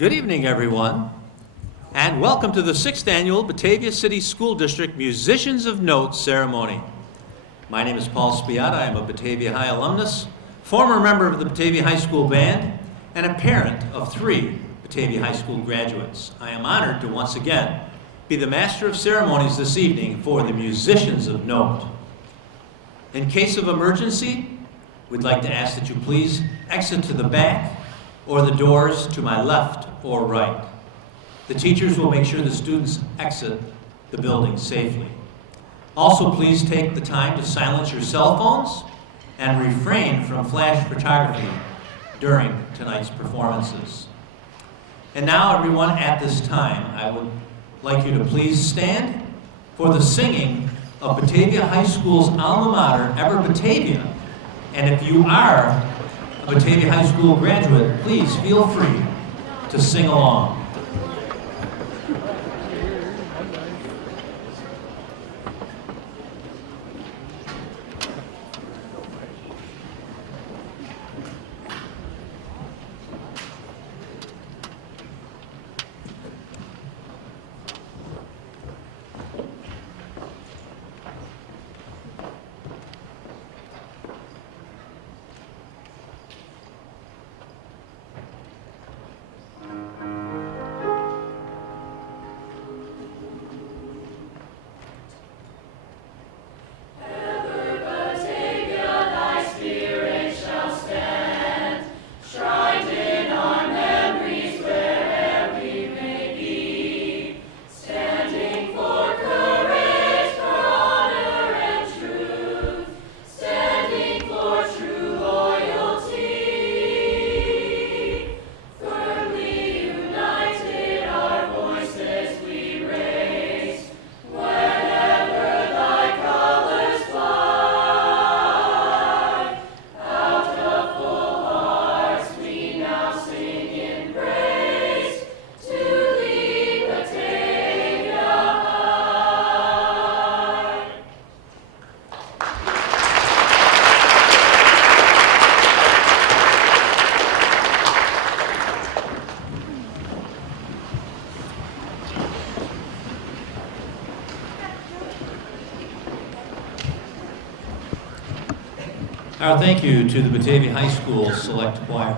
Good evening, everyone, and welcome to the 6th Annual Batavia City School District Musicians of Note ceremony. My name is Paul Spiata. I am a Batavia High alumnus, former member of the Batavia High School Band, and a parent of 3 Batavia High School graduates. I am honored to once again be the Master of Ceremonies this evening for the Musicians of Note. In case of emergency, we'd like to ask that you please exit to the back or the doors to my left or right. The teachers will make sure the students exit the building safely. Also, please take the time to silence your cell phones and refrain from flash photography during tonight's performances. And now, everyone, at this time, I would like you to please stand for the singing of Batavia High School's alma mater, Ever Batavia. And if you are a Batavia High School graduate, please feel free to sing along. Our thank you to the Batavia High School Select Choir.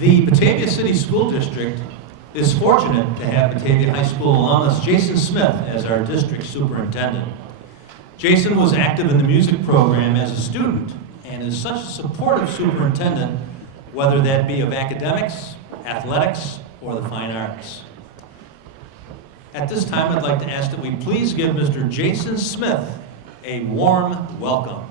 The Batavia City School District is fortunate to have Batavia High School alumnus Jason Smith as our district superintendent. Jason was active in the music program as a student and is such a supportive superintendent, whether that be of academics, athletics, or the fine arts. At this time, I'd like to ask that we please give Mr. Jason Smith a warm welcome.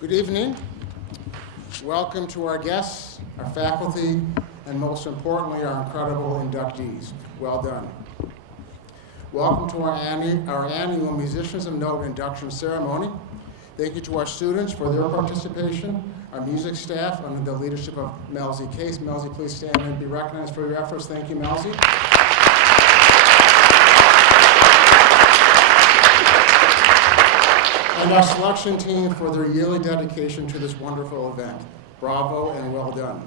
Good evening. Welcome to our guests, our faculty, and most importantly, our incredible inductees. Well done. Welcome to our annual Musicians of Note induction ceremony. Thank you to our students for their participation, our music staff under the leadership of Melzie Case. Melzie, please stand and be recognized for your efforts. Thank you, Melzie. And our selection team for their yearly dedication to this wonderful event. Bravo and well done.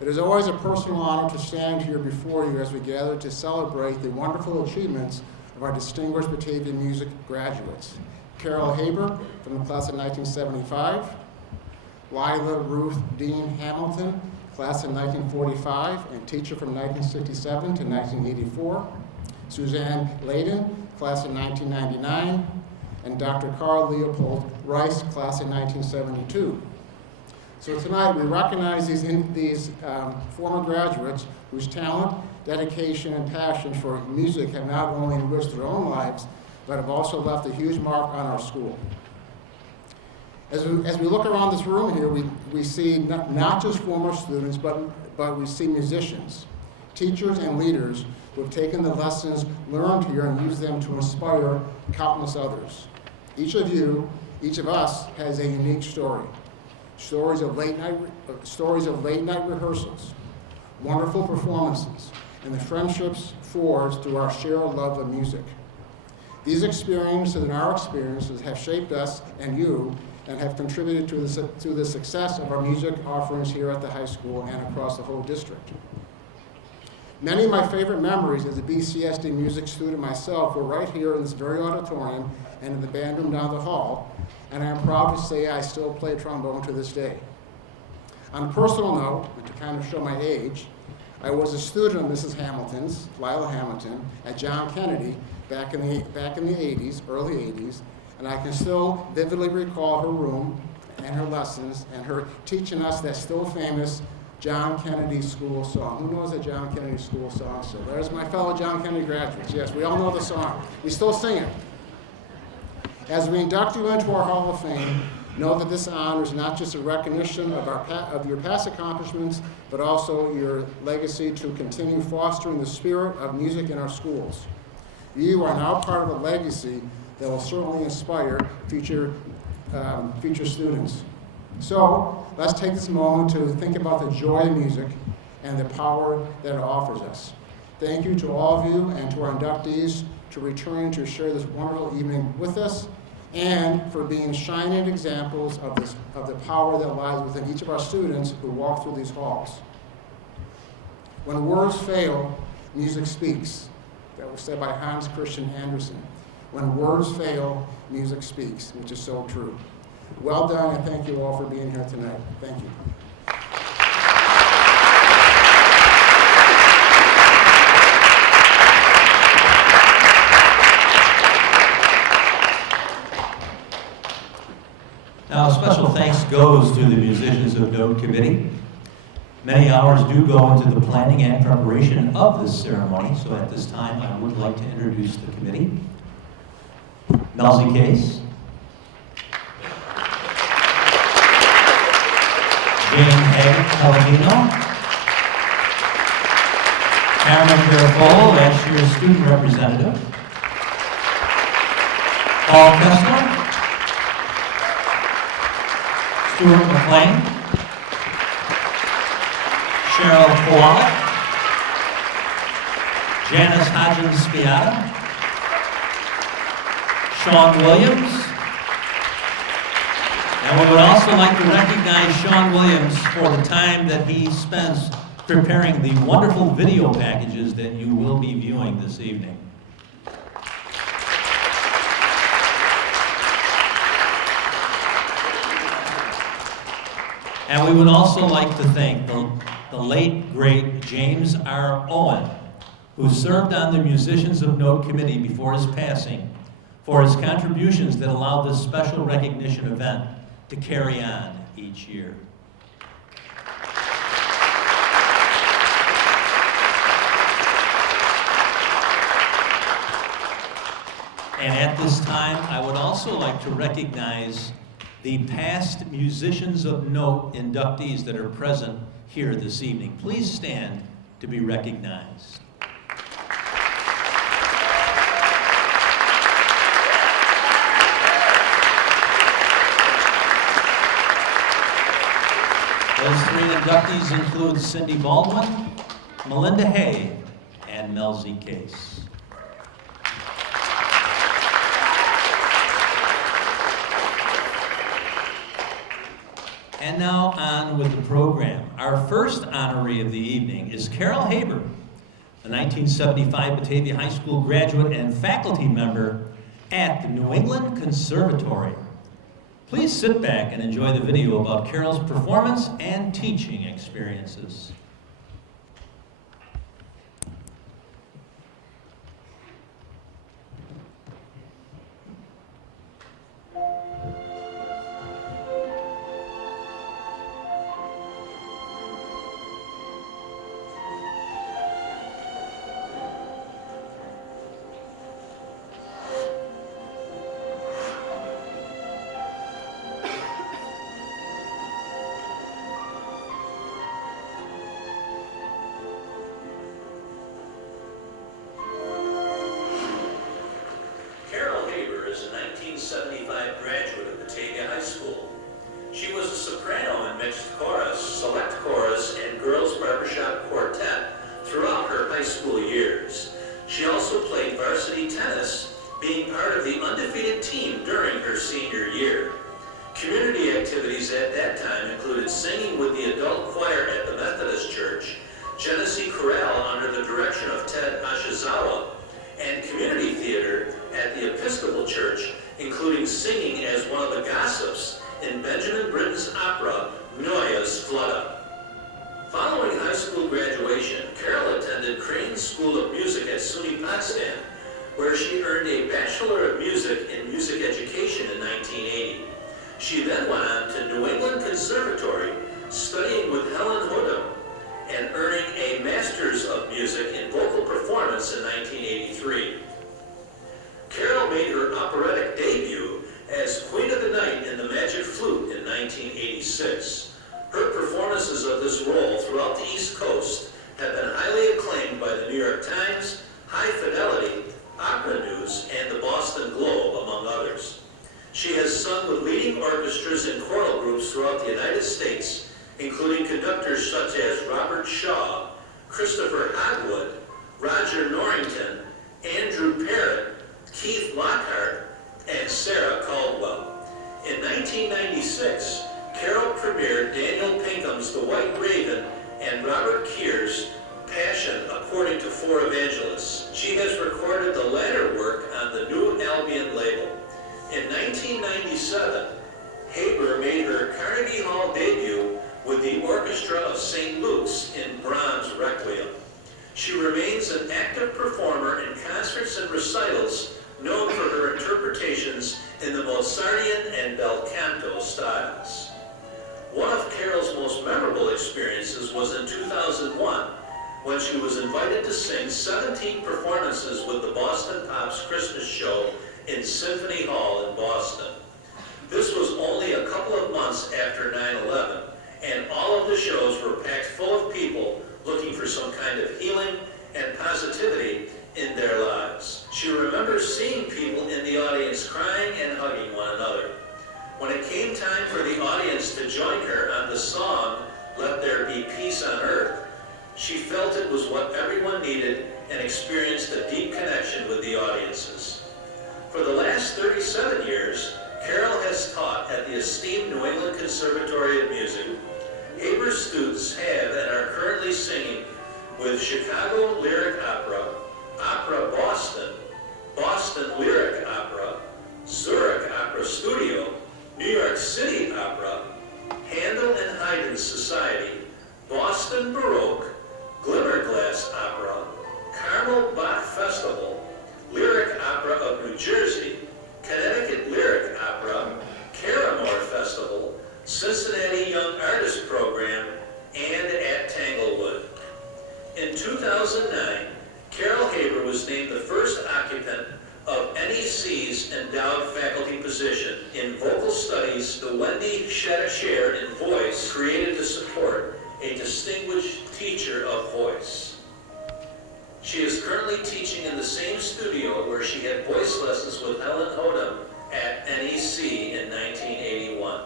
It is always a personal honor to stand here before you as we gather to celebrate the wonderful achievements of our distinguished Batavia music graduates. Carole Haber from the class of 1975, Lila Ruth Dean Hamilton, class of 1945, and teacher from 1967 to 1984, Suzanne Leyden, class of 1999, and Dr. Karl Leopold, Reiss, class of 1972. So tonight we recognize these former graduates whose talent, dedication, and passion for music have not only enriched their own lives, but have also left a huge mark on our school. As we look around this room here, we see not just former students, but we see musicians, teachers, and leaders who have taken the lessons learned here and used them to inspire countless others. Each of you, each of us, has a unique story. Stories of late night rehearsals, wonderful performances, and the friendships forged through our shared love of music. These experiences and our experiences have shaped us and you, and have contributed to the success of our music offerings here at the high school and across the whole district. Many of my favorite memories as a BCSD music student myself were right here in this very auditorium and in the band room down the hall, and I am proud to say I still play trombone to this day. On a personal note, and to kind of show my age, I was a student of Mrs. Hamilton's, Lila Hamilton, at John Kennedy back in the 80s, early 80s, and I can still vividly recall her room and her lessons and her teaching us that still famous John Kennedy School song. Who knows that John Kennedy School song? So there's my fellow John Kennedy graduates. Yes, we all know the song. We still sing it. As we induct you into our Hall of Fame, know that this honor is not just a recognition of your past accomplishments, but also your legacy to continue fostering the spirit of music in our schools. You are now part of a legacy that will certainly inspire future students. So let's take this moment to think about the joy of music and the power that it offers us. Thank you to all of you and to our inductees to returning to share this wonderful evening with us, and for being shining examples of the power that lies within each of our students who walk through these halls. When words fail, music speaks. That was said by Hans Christian Andersen. When words fail, music speaks, which is so true. Well done, and thank you all for being here tonight. Thank you. Now, a special thanks goes to the Musicians of Note Committee. Many hours do go into the planning and preparation of this ceremony, so at this time I would like to introduce the committee. Melzi Case, Jane Palladino, Cameron Carole, last year's student representative, Paul Kessler, Stuart McLean, Cheryl Kowalik, Janice Hodgins-Spiata, Sean Williams, and we would also like to recognize Sean Williams for the time that he spends preparing the wonderful video packages that you will be viewing this evening. And we would also like to thank the late, great James R. Owen, who served on the Musicians of Note Committee before his passing, for his contributions that allowed this special recognition event to carry on each year. And at this time, I would also like to recognize the past Musicians of Note inductees that are present here this evening. Please stand to be recognized. Those three inductees include Cindy Baldwin, Melinda Hay, and Melzi Case. And now on with the program. Our first honoree of the evening is Carole Haber, a 1975 Batavia High School graduate and faculty member at the New England Conservatory. Please sit back and enjoy the video about Carole's performance and teaching experiences. certified graduate of Batavia High School. She was a soprano in mixed chorus, select chorus, and girls barbershop quartet throughout her high school years. She also played varsity tennis, being part of the undefeated team during her senior year. Community activities at that time included singing with the adult choir at the Methodist Church, Genesee Chorale under the direction of Ted Ashizawa, and community theater at the Episcopal Church, including singing as one of the gossips in Benjamin Britten's opera, Noyes Flutta. Following high school graduation, Carole attended Crane School of Music at SUNY Potsdam, where she earned a Bachelor of Music in Music Education in 1980. She then went on to New England Conservatory, studying with Helen Hodem, and earning a Master's of Music in Vocal Performance in 1983. Carole made her operatic debut as Queen of the Night in The Magic Flute in 1986. Her performances of this role throughout the East Coast have been highly acclaimed by the New York Times, High Fidelity, Opera News, and the Boston Globe, among others. She has sung with leading orchestras and choral groups throughout the United States, including conductors such as Robert Shaw, Christopher Hogwood, Roger Norrington, Andrew Parrott, Keith Lockhart, and Sarah Caldwell. In 1996, Carole premiered Daniel Pinkham's The White Raven and Robert Keir's Passion According to Four Evangelists. She has recorded the latter work on the New Albion label. In 1997, Haber made her Carnegie Hall debut with the Orchestra of St. Luke's in Brahms' Requiem. She remains an active performer in concerts and recitals, known for her interpretations in the Mozartian and bel canto styles. One of Carole's most memorable experiences was in 2001, when she was invited to sing 17 performances with the Boston Pops Christmas Show in Symphony Hall in Boston. This was only a couple of months after 9/11, and all of the shows were packed full of people looking for some kind of healing and positivity in their lives. She remembers seeing people in the audience crying and hugging one another. When it came time for the audience to join her on the song, Let There Be Peace on Earth, she felt it was what everyone needed and experienced a deep connection with the audiences. For the last 37 years, Carole has taught at the esteemed New England Conservatory of Music. Haber students have and are currently singing with Chicago Lyric Opera, Opera Boston, Boston Lyric Opera, Zurich Opera Studio, New York City Opera, Handel and Haydn Society, Boston Baroque, Glimmerglass Opera, Carmel Bach Festival, Lyric Opera of New Jersey, Connecticut Lyric Opera, Caramore Festival, Cincinnati Young Artist Program, and at Tanglewood. In 2009, Carole Haber was named the first occupant of NEC's endowed faculty position in vocal studies, the Wendy Shetta Chair in Voice, created to support a distinguished teacher of voice. She is currently teaching in the same studio where she had voice lessons with Helen Hodem at NEC in 1981.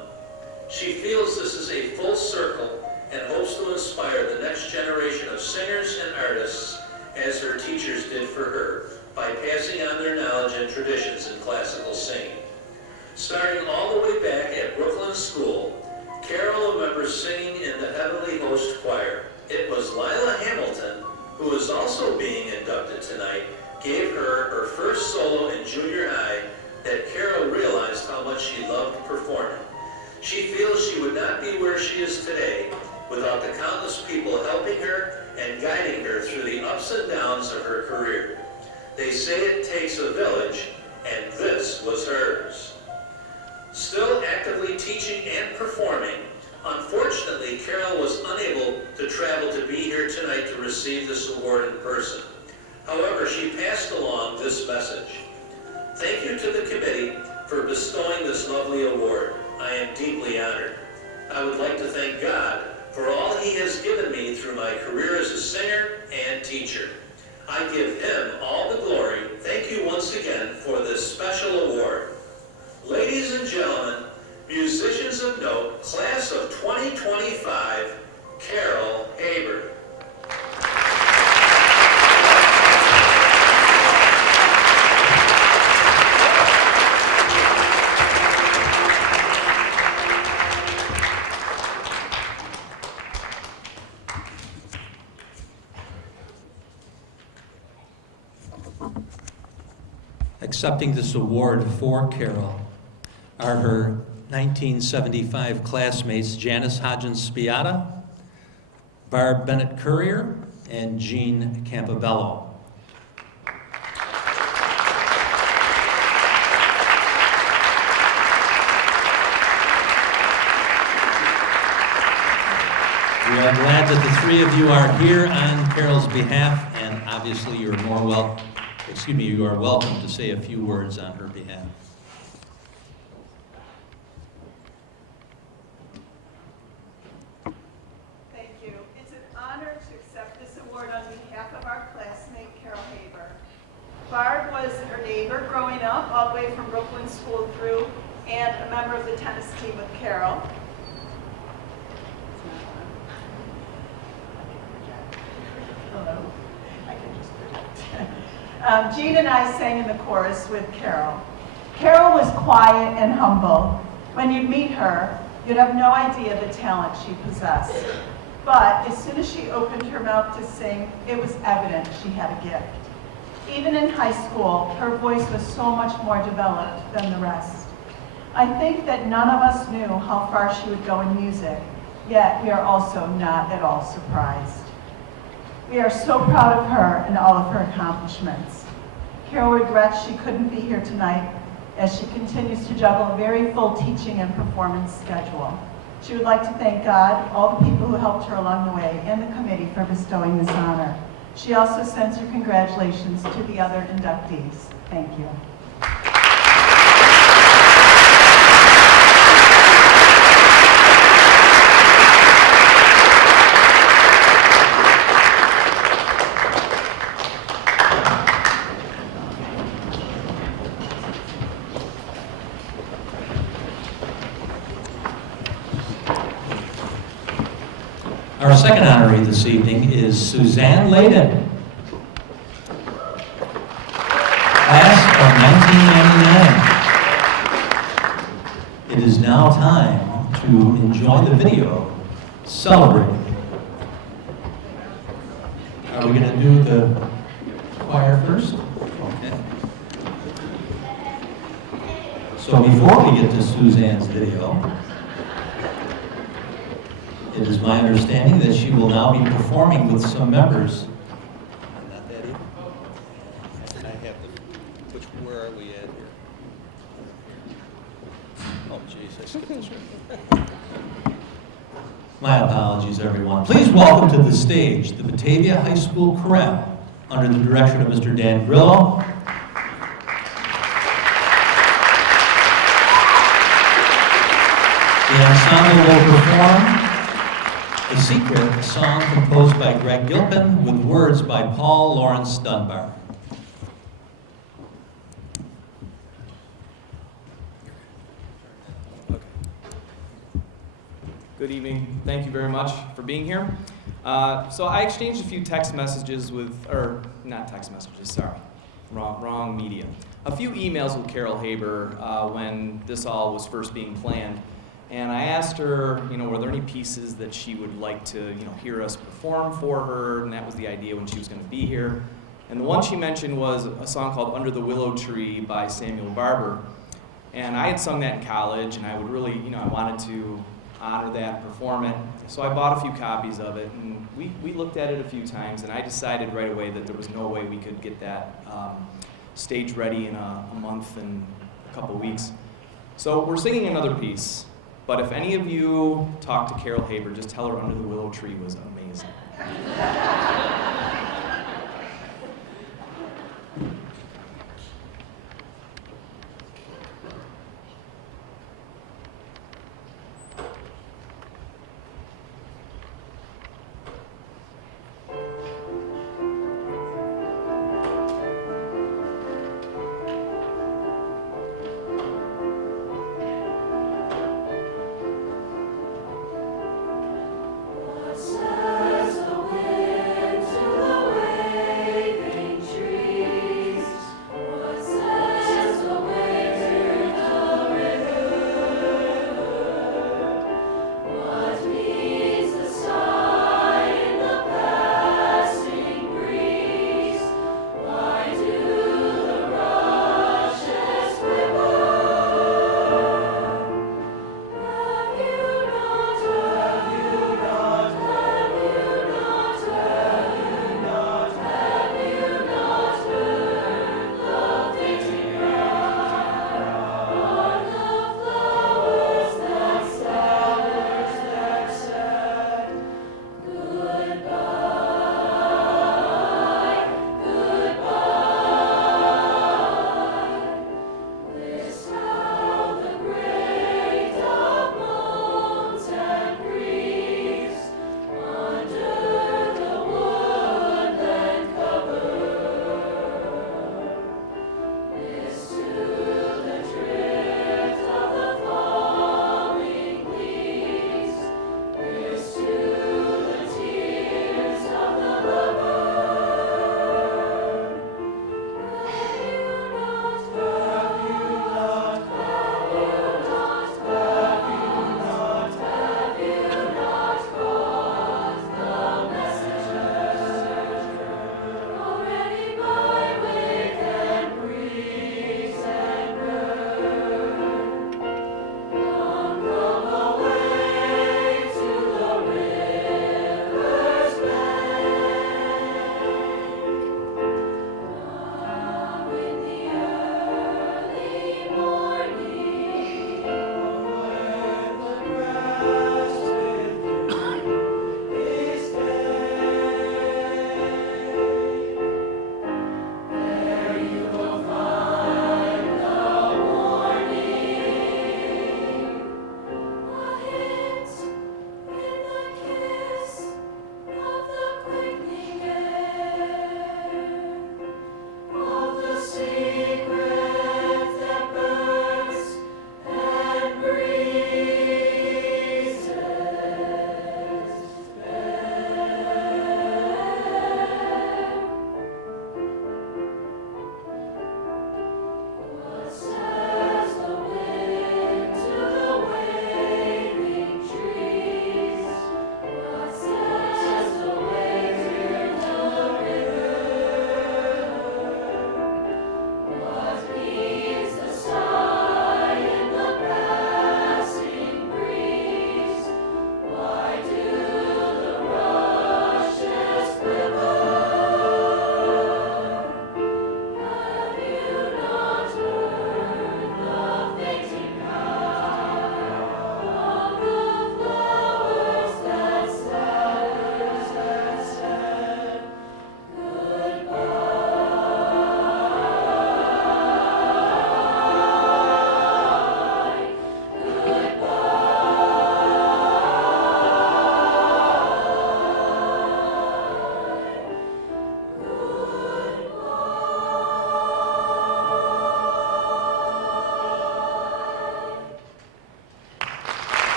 She feels this is a full circle and hopes to inspire the next generation of singers and artists as her teachers did for her by passing on their knowledge and traditions in classical singing. Starting all the way back at Brooklyn School, Carole remembers singing in the Heavenly Host Choir. It was Lila Hamilton, who is also being inducted tonight, gave her her first solo in junior high that Carole realized how much she loved performing. She feels she would not be where she is today without the countless people helping her and guiding her through the ups and downs of her career. They say it takes a village, and this was hers. Still actively teaching and performing, unfortunately, Carole was unable to travel to be here tonight to receive this award in person. However, she passed along this message. Thank you to the committee for bestowing this lovely award. I am deeply honored. I would like to thank God for all He has given me through my career as a singer and teacher. I give Him all the glory. Thank you once again for this special award. Ladies and gentlemen, musicians of note, class of 2025, Carole Haber. Accepting this award for Carole are her 1975 classmates Janice Hodgins Spiata, Barb Bennett Currier, and Jean Campobello. We are glad that the three of you are here on Carole's behalf, and obviously you are welcome to say a few words on her behalf. Thank you. It's an honor to accept this award on behalf of our classmate, Carole Haber. Barb was her neighbor growing up, all the way from Brooklyn School through, and a member of the tennis team with Carole. Hello. I can just project. Jean and I sang in the chorus with Carole. Carole was quiet and humble. When you'd meet her, you'd have no idea the talent she possessed. But as soon as she opened her mouth to sing, it was evident she had a gift. Even in high school, her voice was so much more developed than the rest. I think that none of us knew how far she would go in music, yet we are also not at all surprised. We are so proud of her and all of her accomplishments. Carole regrets she couldn't be here tonight as she continues to juggle a very full teaching and performance schedule. She would like to thank God, all the people who helped her along the way, and the committee for bestowing this honor. She also sends her congratulations to the other inductees. Thank you. Our second honoree this evening is Suzanne Leyden, class of 1999. It is now time to enjoy the video celebrating. Are we going to do the choir first? Okay. So before we get to Suzanne's video, it is my understanding that she will now be performing with some members. Not that either. And I have the, where are we at here? Oh, jeez, I skipped this one. My apologies, everyone. Please welcome to the stage the Batavia High School Chorale under the direction of Mr. Dan Grillo. The ensemble will perform The Secret, a song composed by Greg Gilpin with words by Paul Lawrence Dunbar. Okay. Good evening. Thank you very much for being here. So I exchanged a few text messages with, or not text messages, sorry, wrong medium. A few emails with Carole Haber when this all was first being planned. And I asked her, were there any pieces that she would like to, hear us perform for her? And that was the idea when she was going to be here. And the one she mentioned was a song called Under the Willow Tree by Samuel Barber. And I had sung that in college, and I would really, I wanted to honor that, perform it. So I bought a few copies of it, and we looked at it a few times, and I decided right away that there was no way we could get that stage ready in a month and a couple weeks. So we're singing another piece. But if any of you talk to Carole Haber, just tell her Under the Willow Tree was amazing.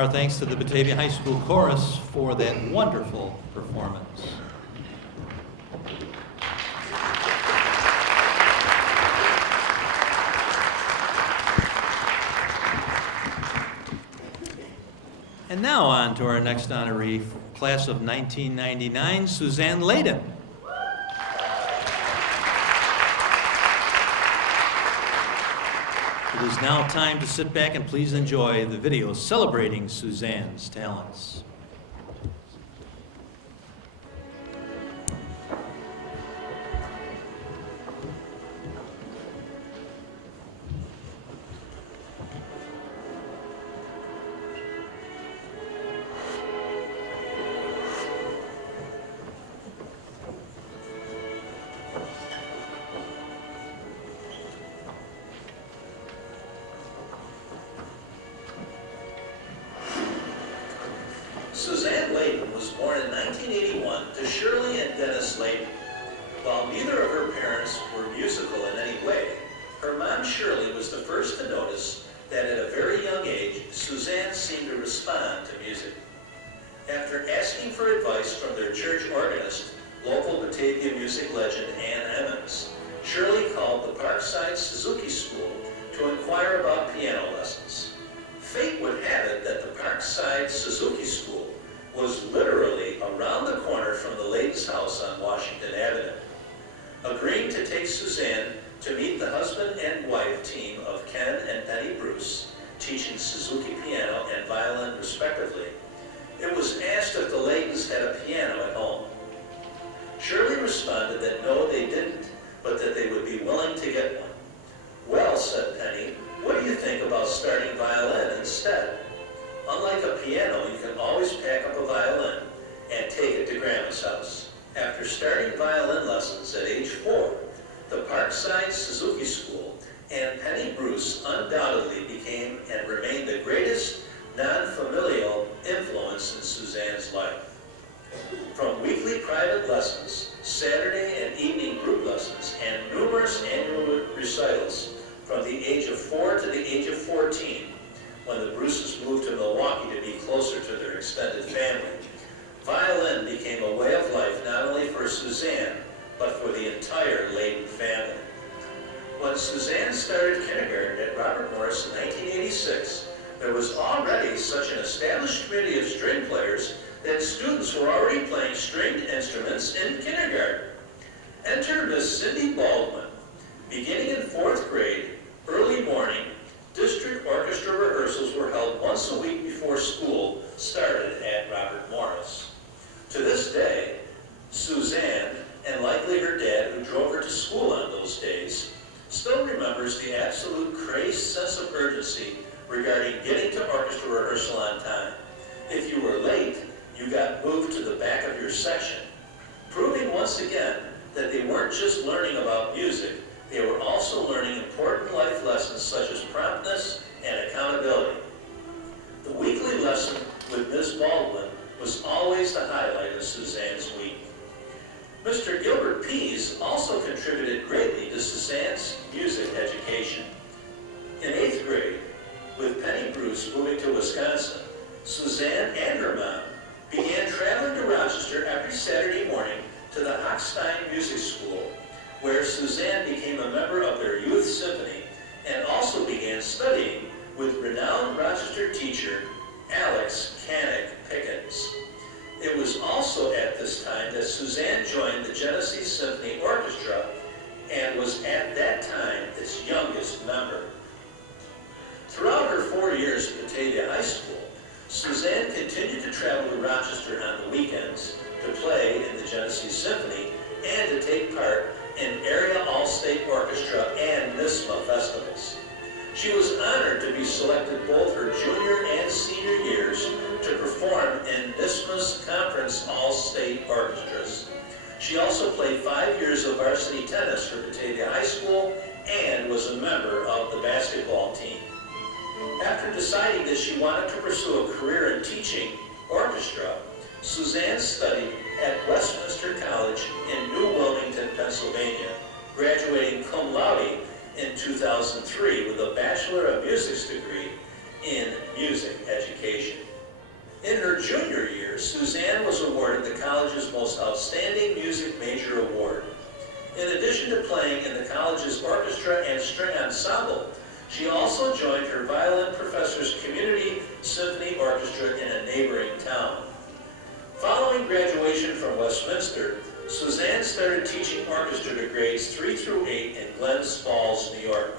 Our thanks to the Batavia High School Chorus for that wonderful performance. And now on to our next honoree, class of 1999, Suzanne Leyden. It is now time to sit back and please enjoy the video celebrating Suzanne's talents. Suzanne Leyden was born in 1981 to Shirley and Dennis Leyden. While neither of her parents were musical in any way, her mom Shirley was the first to notice that at a very young age, Suzanne seemed to respond to music. After asking for advice from their church organist, local Batavia music legend Ann Emmons, Shirley called the Parkside Suzuki School to inquire about piano lessons. Fate would have it that the Parkside Suzuki School was literally around the corner from the Leyden's house on Washington Avenue. Agreeing to take Suzanne to meet the husband and wife team of Ken and Penny Bruce, teaching Suzuki piano and violin respectively, it was asked if the Leydens had a piano at home. Shirley responded that no, they didn't, but that they would be willing to get one. Well, said Penny, what do you think about starting violin instead? Unlike a piano, you can always pack up a violin and take it to Grandma's house. After starting violin lessons at age 4, the Parkside Suzuki School and Penny Bruce undoubtedly became and remained the greatest non-familial influence in Suzanne's life. From weekly private lessons, Saturday and evening group lessons, and numerous annual recitals from the age of 4 to the age of 14, when the Bruces moved to Milwaukee to be closer to their extended family, violin became a way of life not only for Suzanne, but for the entire Leyden family. When Suzanne started kindergarten at Robert Morris in 1986, there was already such an established community of string players that students were already playing stringed instruments in kindergarten. Enter Miss Cindy Baldwin. Beginning in 4th grade, early morning, district orchestra rehearsals were held once a week before school started at Robert Morris. To this day, Suzanne, and likely her dad who drove her to school on those days, still remembers the absolute crazed sense of urgency regarding getting to orchestra rehearsal on time. If you were late, you got moved to the back of your section, proving once again that they weren't just learning about music, they were also learning important life lessons such as promptness and accountability. The weekly lesson with Ms. Baldwin was always the highlight of Suzanne's week. Mr. Gilbert Pease also contributed greatly to Suzanne's music education. In 8th grade, with Penny Bruce moving to Wisconsin, Suzanne and her mom began traveling to Rochester every Saturday morning to the Hochstein Music School, where Suzanne became a member of their youth symphony and also began studying with renowned Rochester teacher Alex Canick Pickens. It was also at this time that Suzanne joined the Genesee Symphony Orchestra and was at that time its youngest member. Throughout her 4 years at Batavia High School, Suzanne continued to travel to Rochester on the weekends to play in the Genesee Symphony and to take part in area all-state orchestra and NISMA festivals. She was honored to be selected both her junior and senior years to perform in NISMA's conference all-state orchestras. She also played 5 years of varsity tennis for Batavia High School and was a member of the basketball team. After deciding that she wanted to pursue a career in teaching orchestra, Suzanne studied at Westminster College in New Wilmington, Pennsylvania, graduating cum laude in 2003 with a Bachelor of Music degree in music education. In her junior year, Suzanne was awarded the college's most outstanding music major award. In addition to playing in the college's orchestra and string ensemble, she also joined her violin professor's community symphony orchestra in a neighboring town. Following graduation from Westminster, Suzanne started teaching orchestra to grades 3 through 8 in Glens Falls, New York.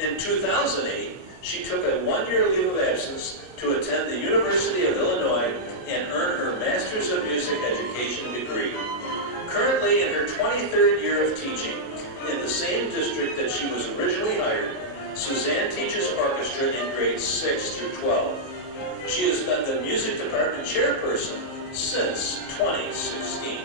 In 2008, she took a one-year leave of absence to attend the University of Illinois and earn her Master's of Music Education degree. Currently in her 23rd year of teaching in the same district that she was originally hired, Suzanne teaches orchestra in grades 6 through 12. She has been the music department chairperson since 2016.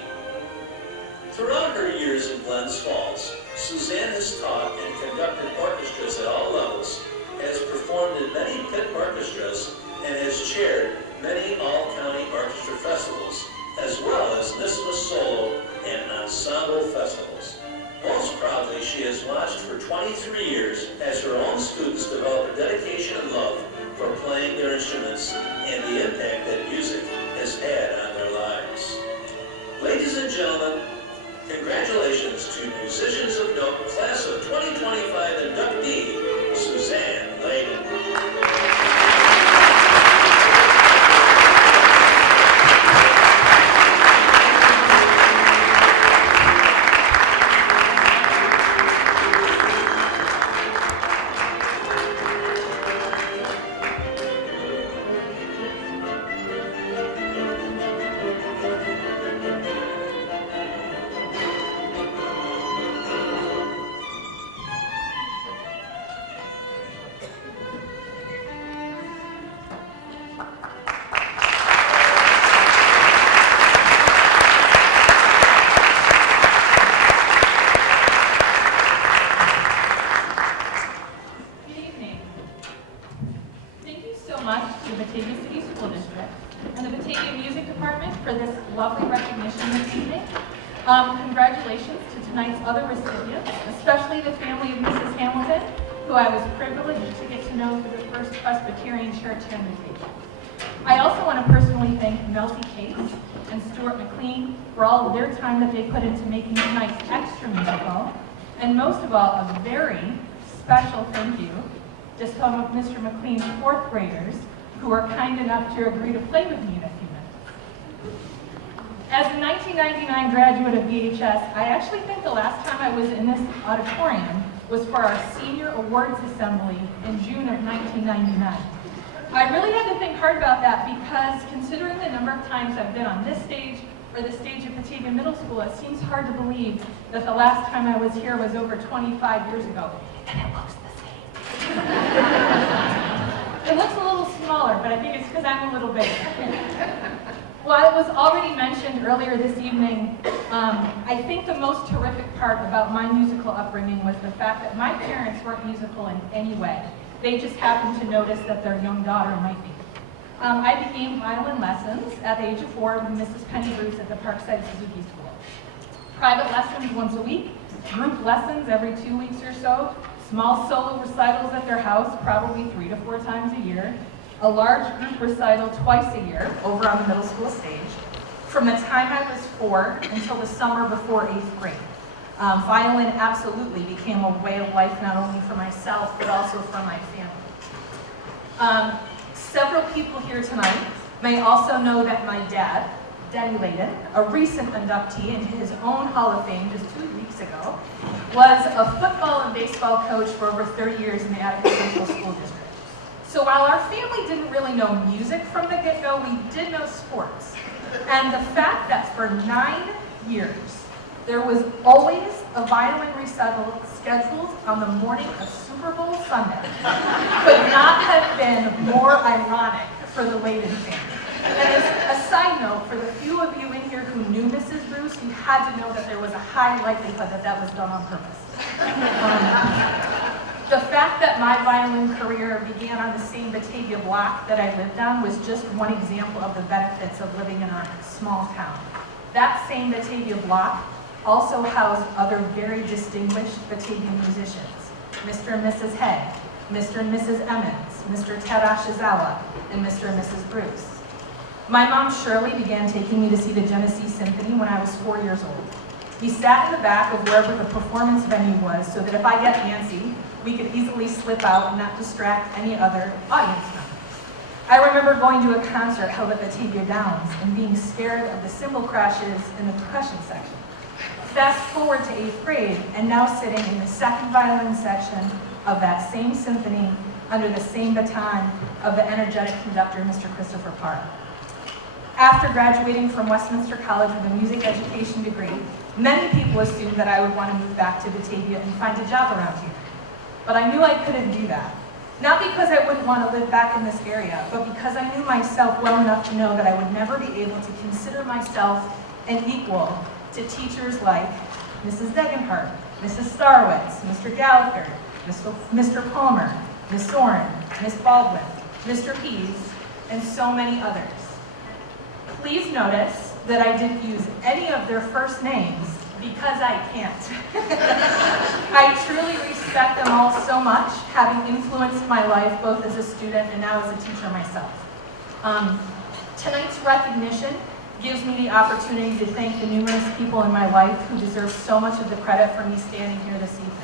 Throughout her years in Glens Falls, Suzanne has taught and conducted orchestras at all levels, has performed in many pit orchestras, and has chaired many all-county orchestra festivals, as well as NISMA solo and ensemble festivals. Most proudly, she has watched for 23 years as her own students develop a dedication and love for playing their instruments and the impact that music has had on their lives. Ladies and gentlemen, congratulations to Musicians of Note Class of 2025 inductee, Suzanne Leyden. The Batavia City School District and the Batavia Music Department for this lovely recognition this evening. Congratulations to tonight's other recipients, especially the family of Mrs. Hamilton, who I was privileged to get to know through the First Presbyterian Church here in Batavia. I also want to personally thank Melty Case and Stuart McLean for all of their time that they put into making tonight's extra musical, and most of all, a very special thank you to some of Mr. McLean's fourth graders who were kind enough to agree to play with me in a few minutes. As a 1999 graduate of BHS, I actually think the last time I was in this auditorium was for our senior awards assembly in June of 1999. I really had to think hard about that because considering the number of times I've been on this stage or the stage at Batavia Middle School, it seems hard to believe that the last time I was here was over 25 years ago. And it looks the same. It looks a little smaller, but I think it's because I'm a little bigger. Well, it was already mentioned earlier this evening, I think the most terrific part about my musical upbringing was the fact that my parents weren't musical in any way. They just happened to notice that their young daughter might be. I began violin lessons at the age of 4 with Mrs. Penny Ruth at the Parkside Suzuki School. Private lessons once a week, group lessons every 2 weeks or so, small solo recitals at their house probably 3 to 4 times a year, a large group recital twice a year over on the middle school stage, from the time I was 4 until the summer before 8th grade. Violin absolutely became a way of life not only for myself, but also for my family. Several people here tonight may also know that my dad, Denny Leyden, a recent inductee into his own Hall of Fame just 2 weeks ago, was a football and baseball coach for over 30 years in the Attica Central School District. So while our family didn't really know music from the get-go, we did know sports. And the fact that for 9 years, there was always a violin recital scheduled on the morning of Super Bowl Sunday could not have been more ironic for the Leyden family. And as a side note, for the few of you in here who knew Mrs. Bruce, you had to know that there was a high likelihood that that was done on purpose. The fact that my violin career began on the same Batavia block that I lived on was just one example of the benefits of living in our small town. That same Batavia block also housed other very distinguished Batavian musicians, Mr. and Mrs. Hay, Mr. and Mrs. Emmons, Mr. Ted Ashizawa, and Mr. and Mrs. Bruce. My mom, Shirley, began taking me to see the Genesee Symphony when I was 4 years old. We sat in the back of wherever the performance venue was so that if I get antsy, we could easily slip out and not distract any other audience members. I remember going to a concert held at Batavia Downs and being scared of the cymbal crashes in the percussion section. Fast forward to 8th grade, and now sitting in the second violin section of that same symphony under the same baton of the energetic conductor, Mr. Christopher Parr. After graduating from Westminster College with a music education degree, many people assumed that I would want to move back to Batavia and find a job around here. But I knew I couldn't do that. Not because I wouldn't want to live back in this area, but because I knew myself well enough to know that I would never be able to consider myself an equal to teachers like Mrs. Degenhardt, Mrs. Starwitz, Mr. Gallagher, Mr. Palmer, Miss Soren, Miss Baldwin, Mr. Pease, and so many others. Please notice that I didn't use any of their first names because I can't. I truly respect them all so much, having influenced my life both as a student and now as a teacher myself. Tonight's recognition gives me the opportunity to thank the numerous people in my life who deserve so much of the credit for me standing here this evening.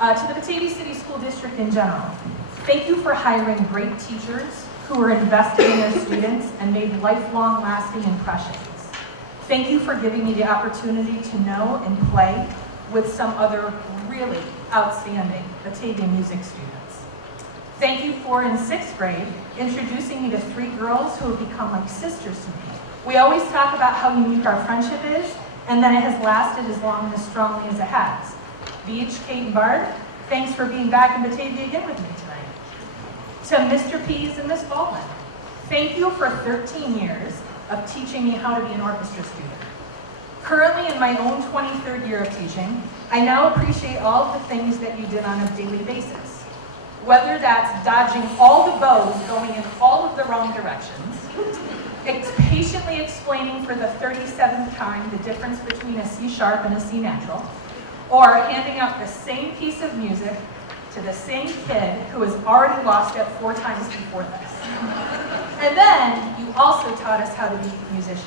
To the Batavia City School District in general, thank you for hiring great teachers who were invested in their students and made lifelong lasting impressions. Thank you for giving me the opportunity to know and play with some other really outstanding Batavia music students. Thank you for, in 6th grade, introducing me to 3 girls who have become like sisters to me. We always talk about how unique our friendship is, and that it has lasted as long and as strongly as it has. BH, Kate, and Bard, thanks for being back in Batavia again with me tonight. To Mr. Pease and Miss Baldwin, thank you for 13 years of teaching me how to be an orchestra student. Currently in my own 23rd year of teaching, I now appreciate all of the things that you did on a daily basis. Whether that's dodging all the bows going in all of the wrong directions, patiently explaining for the 37th time the difference between a C sharp and a C natural, or handing out the same piece of music to the same kid who has already lost it 4 times before this. And then you also taught us how to be musicians.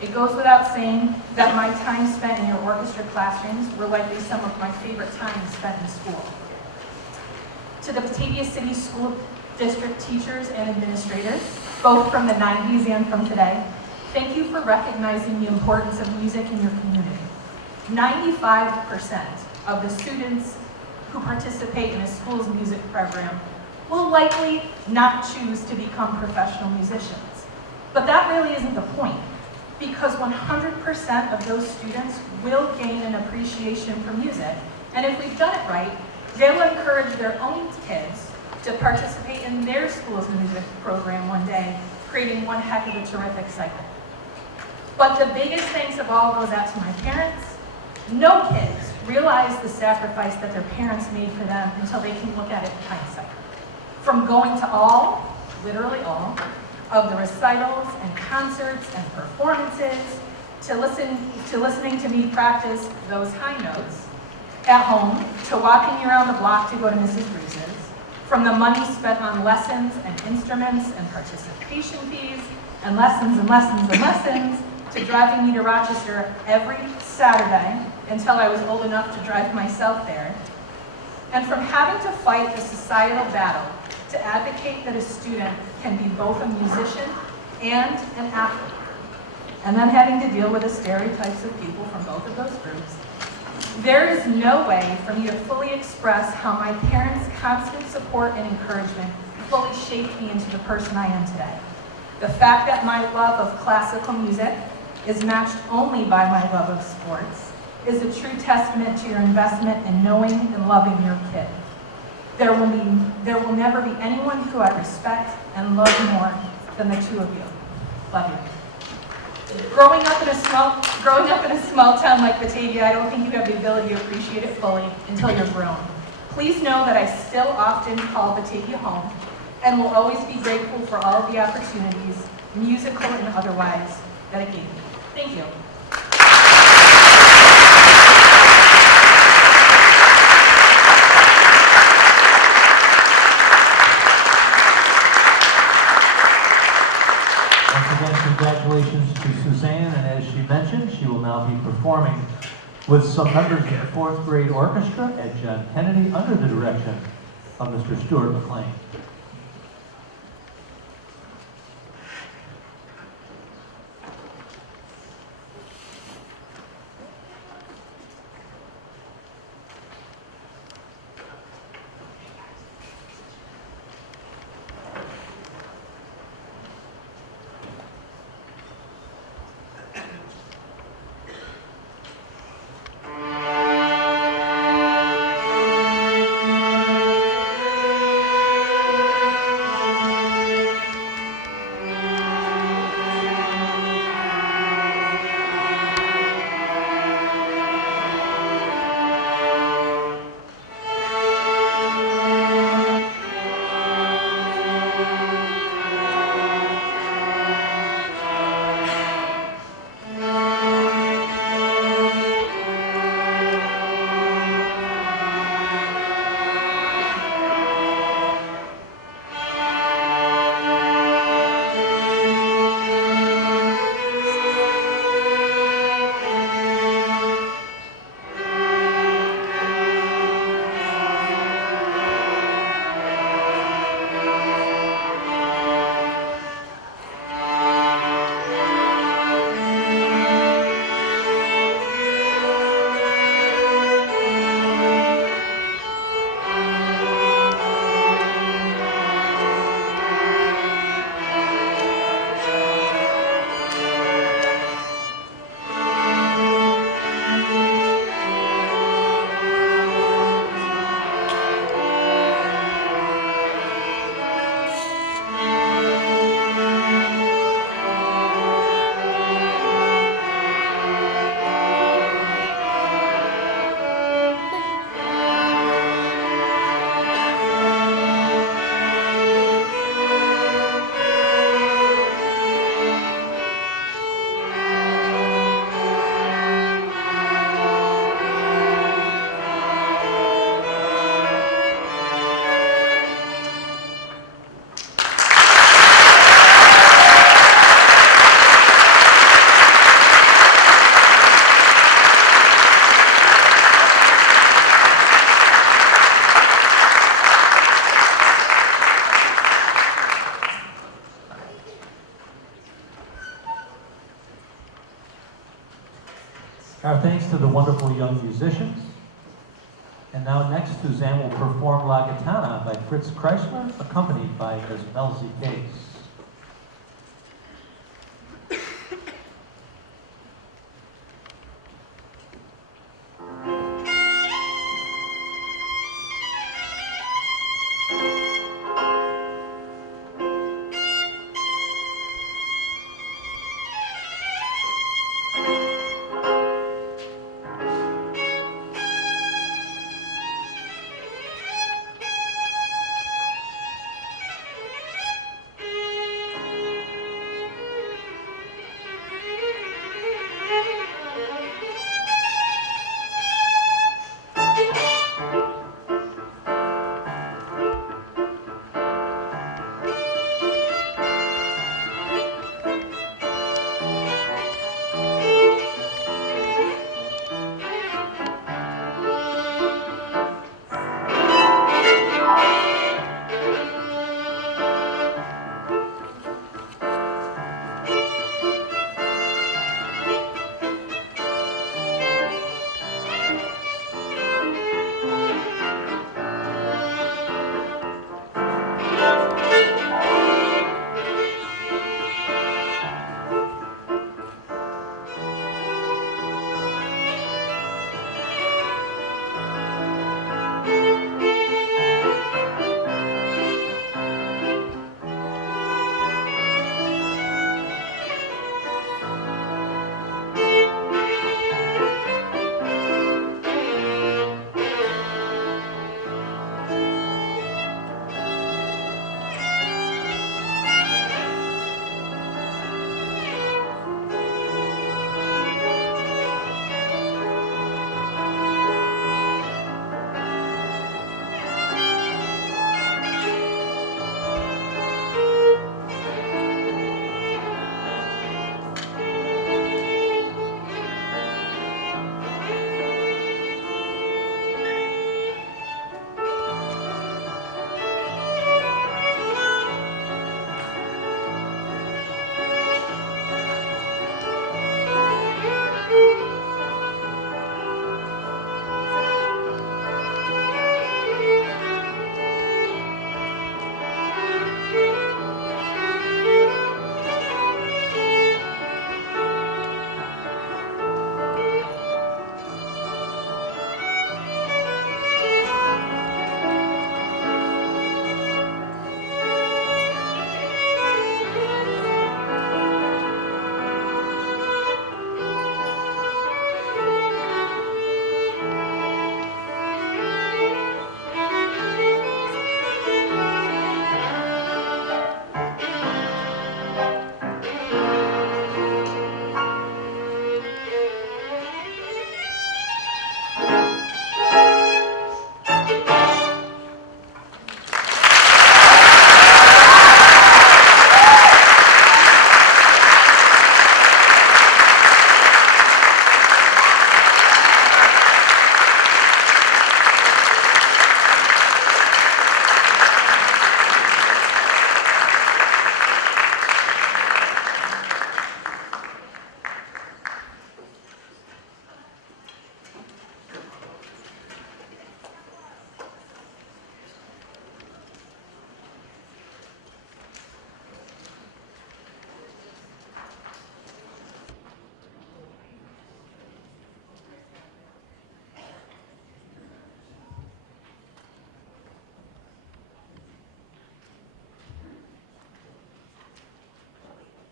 It goes without saying that my time spent in your orchestra classrooms were likely some of my favorite times spent in school. To the Batavia City School District teachers and administrators, both from the 90s and from today, thank you for recognizing the importance of music in your community. 95% of the students who participate in a school's music program will likely not choose to become professional musicians. But that really isn't the point, because 100% of those students will gain an appreciation for music, and if we've done it right, they'll encourage their own kids to participate in their school's music program one day, creating one heck of a terrific cycle. But the biggest thanks of all goes out to my parents. No kids realize the sacrifice that their parents made for them until they can look at it in hindsight. From going to all, literally all, of the recitals and concerts and performances, to listening to me practice those high notes at home, to walking around the block to go to Mrs. Bruce's, from the money spent on lessons and instruments and participation fees and lessons and lessons and lessons, to driving me to Rochester every Saturday until I was old enough to drive myself there, and from having to fight the societal battle to advocate that a student can be both a musician and an athlete, and then having to deal with the stereotypes of people from both of those groups. There is no way for me to fully express how my parents' constant support and encouragement fully shaped me into the person I am today. The fact that my love of classical music is matched only by my love of sports is a true testament to your investment in knowing and loving your kid. There will never be anyone who I respect and love more than the 2 of you. Love you. Growing up in a small town like Batavia, I don't think you have the ability to appreciate it fully until you're grown. Please know that I still often call Batavia home and will always be grateful for all of the opportunities, musical and otherwise, that it gave me. Thank you. Dr. to Suzanne, and as she mentioned, she will now be performing with some members of the 4th grade orchestra at John Kennedy under the direction of Mr. Stuart McLean. Our thanks to the wonderful young musicians. And now next, Suzanne will perform La Gitana by Fritz Kreisler, accompanied by Ms. Melzi Case.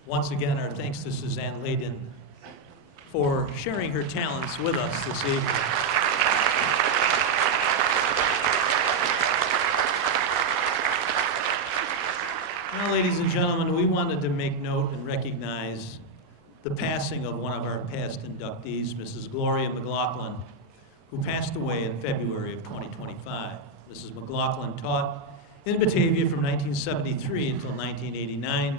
Once again, our thanks to Suzanne Leyden for sharing her talents with us this evening. Now, ladies and gentlemen, we wanted to make note and recognize the passing of one of our past inductees, Mrs. Gloria McLaughlin, who passed away in February of 2025. Mrs. McLaughlin taught in Batavia from 1973 until 1989,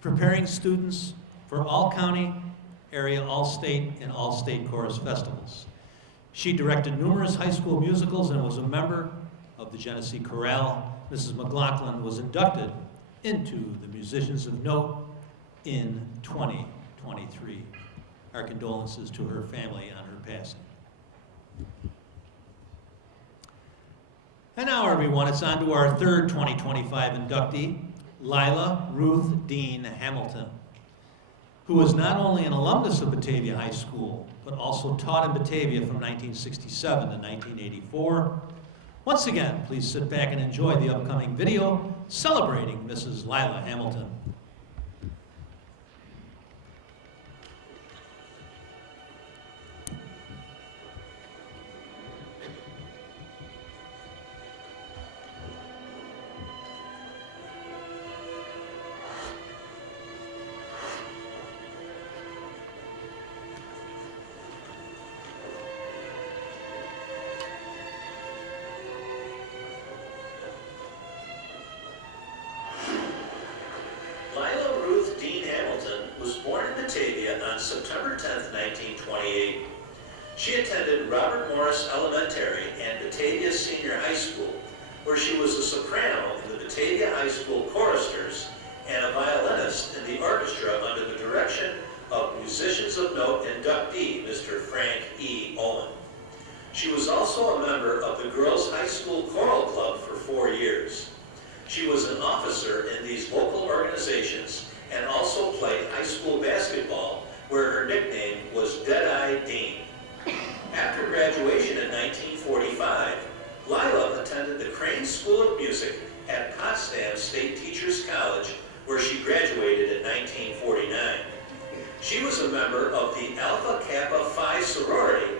preparing students for all-county, area, all-state, and all-state chorus festivals. She directed numerous high school musicals and was a member of the Genesee Chorale. Mrs. McLaughlin was inducted into the Musicians of Note in 2023. Our condolences to her family on her passing. And now, everyone, it's on to our third 2025 inductee, Lila Ruth Dean Hamilton, who was not only an alumnus of Batavia High School, but also taught in Batavia from 1967 to 1984. Once again, please sit back and enjoy the upcoming video celebrating Mrs. Lila Hamilton. Lila Ruth Dean Hamilton was born in Batavia on September 10, 1928. She attended Robert Morris Elementary and Batavia Senior High School, where she was a soprano in the Batavia High School choristers and a violinist in the orchestra under the direction of Musicians of Note inductee Mr. Frank E. Owen. She was also a member of the Girls High School Choral Club for 4 years. She was an officer in these local organizations and also played high school basketball, where her nickname was Deadeye Dean. After graduation in 1945, Lila attended the Crane School of Music at Potsdam State Teachers College, where she graduated in 1949. She was a member of the Alpha Kappa Phi sorority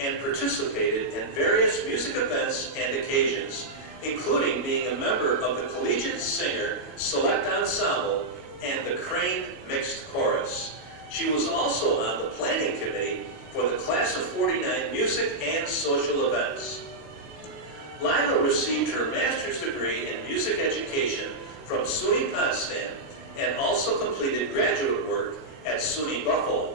and participated in various music events and occasions, including being a member of the Collegiate Singer Select Ensemble and the Crane Mixed Chorus. She was also on the planning committee for the Class of 49 music and social events. Lila received her master's degree in music education from SUNY Potsdam and also completed graduate work at SUNY Buffalo.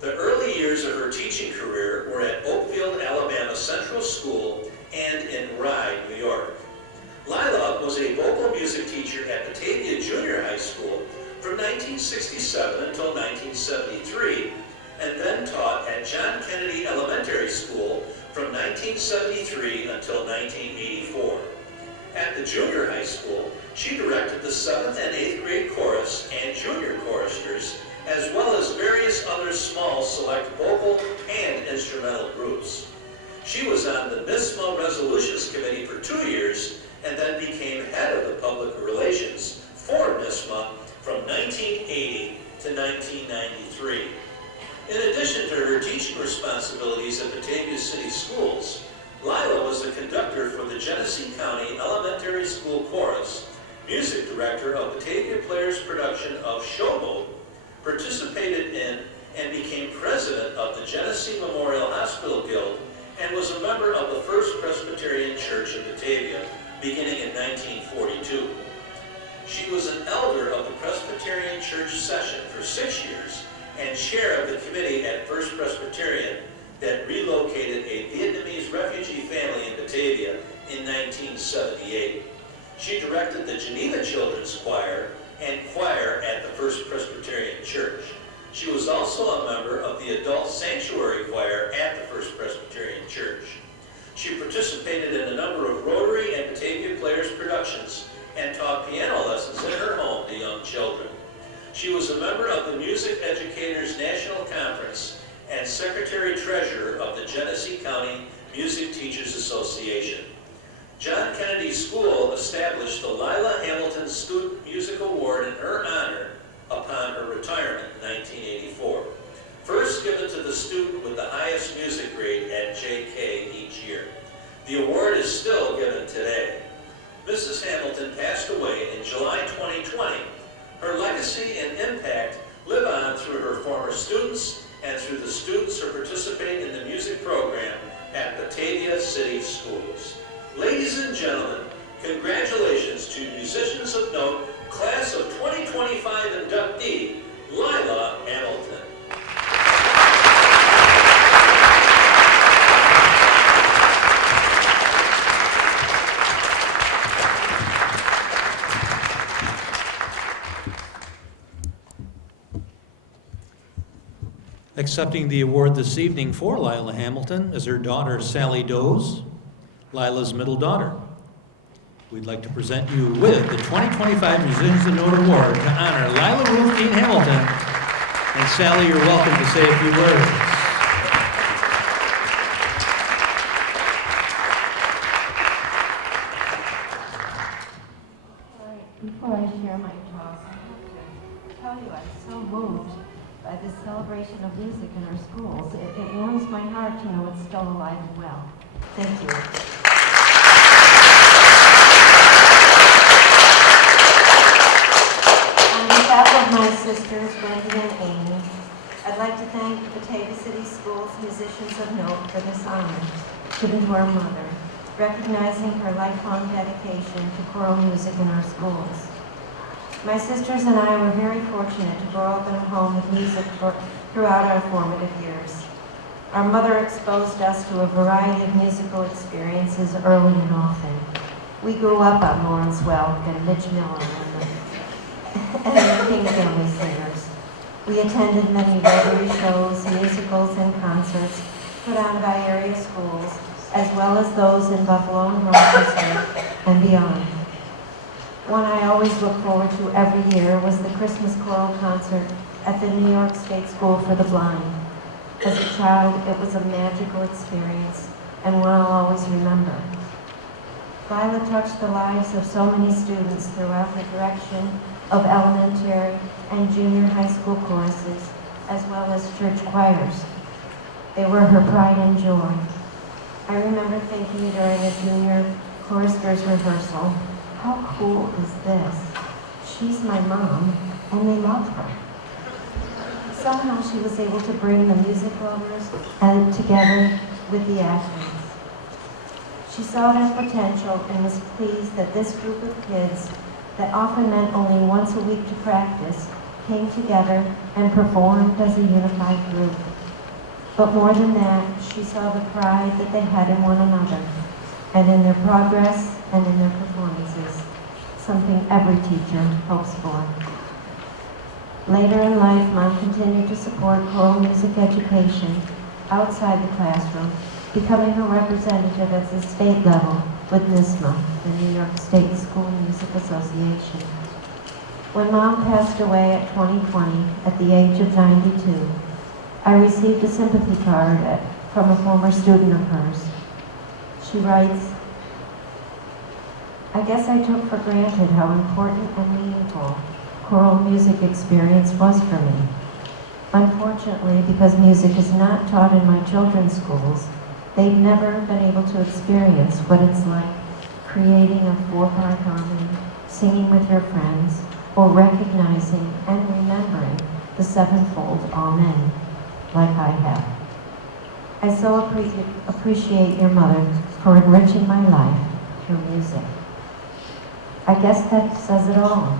The early years of her teaching career were at Oakfield, Alabama Central School and in Rye, New York. Lila was a vocal music teacher at Batavia Junior High School from 1967 until 1973, and then taught at John Kennedy Elementary School from 1973 until 1984. At the junior high school, she directed the 7th and 8th grade chorus and junior choristers, as well as various other small select vocal and instrumental groups. She was on the NISMA Resolutions Committee for 2 years and then became head of the public relations for NISMA from 1980 to 1993. In addition to her teaching responsibilities at Batavia City Schools, Lila was the conductor for the Genesee County Elementary School Chorus, music director of Batavia Players' production of Showboat, participated in and became president of the Genesee Memorial Hospital Guild, and was a member of the First Presbyterian Church of Batavia, beginning in 1942. She was an elder of the Presbyterian Church session for 6 years and chair of the committee at First Presbyterian that relocated a Vietnamese refugee family in Batavia in 1978. She directed the Geneva Children's Choir and choir at the First Presbyterian Church. She was also a member of the Adult Sanctuary Choir at the First Presbyterian Church. She participated in a number of Rotary and Batavia Players productions and taught piano lessons in her home to young children. She was a member of the Music Educators National Conference and Secretary-Treasurer of the Genesee County Music Teachers Association. John Kennedy School established the Lila Hamilton Student Music Award in her honor upon upon her retirement in 1984. First given to the student with the highest music grade at JK each year. The award is still given today. Mrs. Hamilton passed away in July 2020. Her legacy and impact live on through her former students and through the students who participate in the music program at Batavia City Schools. Ladies and gentlemen, congratulations to musicians of note, class of 2025 inductee, Lila Hamilton. Accepting the award this evening for Lila Hamilton is her daughter, Sally Doze, Lila's middle daughter. We'd like to present you with the 2025 Musicians of Note Award to honor Lila Ruth Dean Hamilton. And Sally, you're welcome to say a few words. All right, before I share my talk, I have to tell you I'm so moved by this celebration of music in our schools. It warms my heart to know it's still alive and well. Thank you. On behalf of my sisters, Wendy and Amy, I'd like to thank the Batavia City Schools Musicians of Note for this honor given to our mother, recognizing her lifelong dedication to choral music in our schools. My sisters and I were very fortunate to grow up in a home with music throughout our formative years. Our mother exposed us to a variety of musical experiences early and often. We grew up on Lawrence Welk and Mitch Miller and the King Family Singers. We attended many Rotary shows, musicals, and concerts put on by area schools, as well as those in Buffalo and Rochester and beyond. One I always look forward to every year was the Christmas choral concert at the New York State School for the Blind. As a child, it was a magical experience and one I'll always remember. Lila touched the lives of so many students throughout the direction of elementary and junior high school choruses, as well as church choirs. They were her pride and joy. I remember thinking during a junior choristers rehearsal, how cool is this? She's my mom, and they love her. Somehow she was able to bring the music lovers together with the athletes. She saw their potential and was pleased that this group of kids, that often meant only once a week to practice, came together and performed as a unified group. But more than that, she saw the pride that they had in one another, and in their progress and in their performances, something every teacher hopes for. Later in life, Mom continued to support choral music education outside the classroom, becoming a representative at the state level with NISMA, the New York State School Music Association. When Mom passed away at 2020, at the age of 92, I received a sympathy card from a former student of hers. She writes, I guess I took for granted how important and meaningful choral music experience was for me. Unfortunately, because music is not taught in my children's schools, they've never been able to experience what it's like creating a 4-part harmony, singing with your friends, or recognizing and remembering the sevenfold Amen, like I have. I so appreciate your mother for enriching my life through music. I guess that says it all.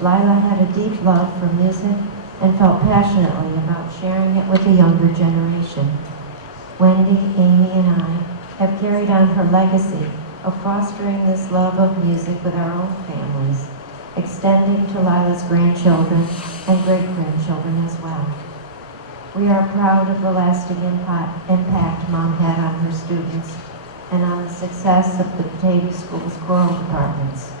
Lila had a deep love for music and felt passionately about sharing it with the younger generation. Wendy, Amy, and I have carried on her legacy of fostering this love of music with our own families, extending to Lila's grandchildren and great-grandchildren as well. We are proud of the lasting impact Mom had on her students and on the success of the Batavia School's choral departments.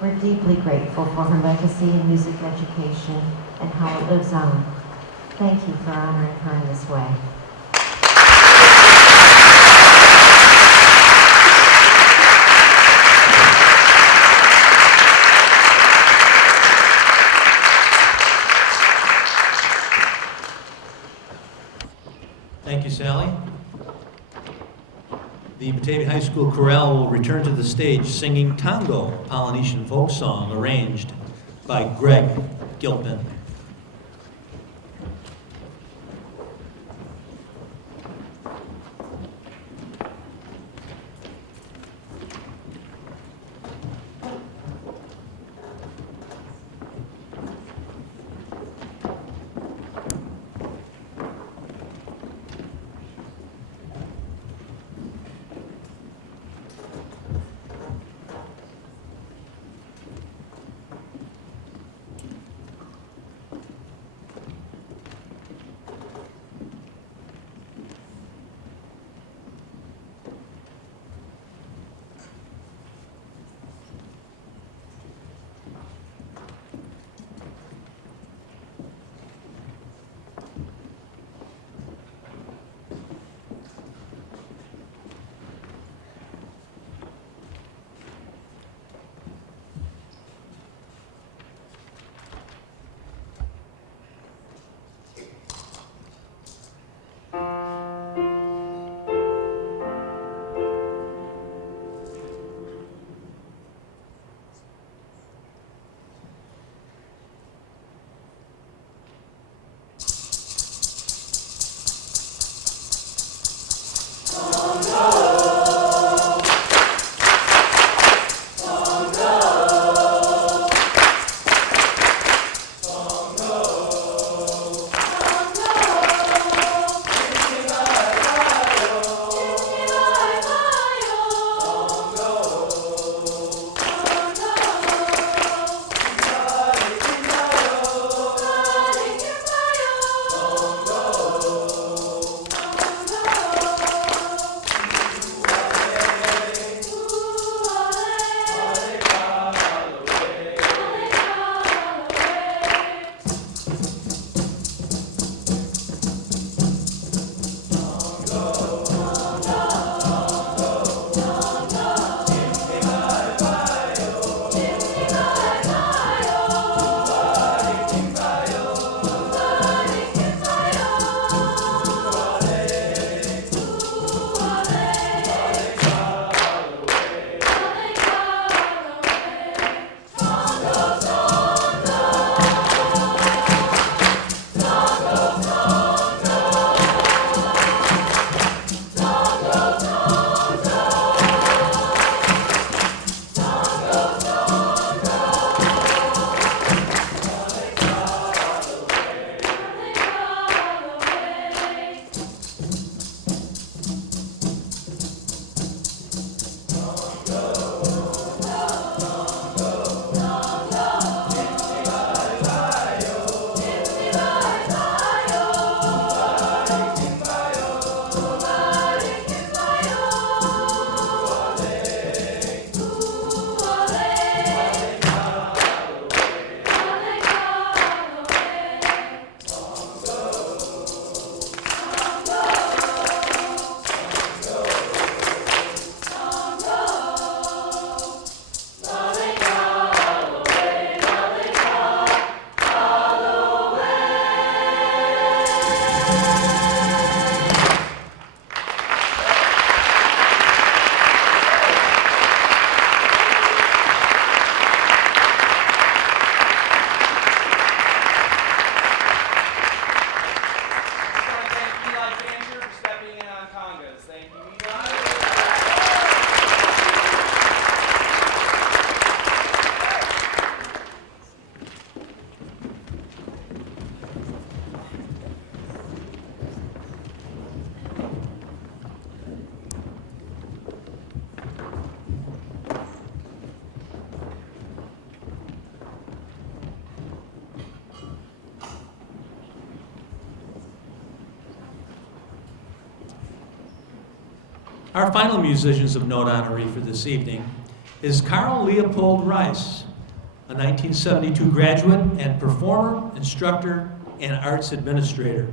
We're deeply grateful for her legacy in music education and how it lives on. Thank you for honoring her in this way. Thank you, Sally. The Batavia High School Chorale will return to the stage singing Tango, a Polynesian folk song arranged by Greg Gilpin. Our final musicians of note honoree for this evening is Karl Leopold Reiss, a 1972 graduate and performer, instructor, and arts administrator.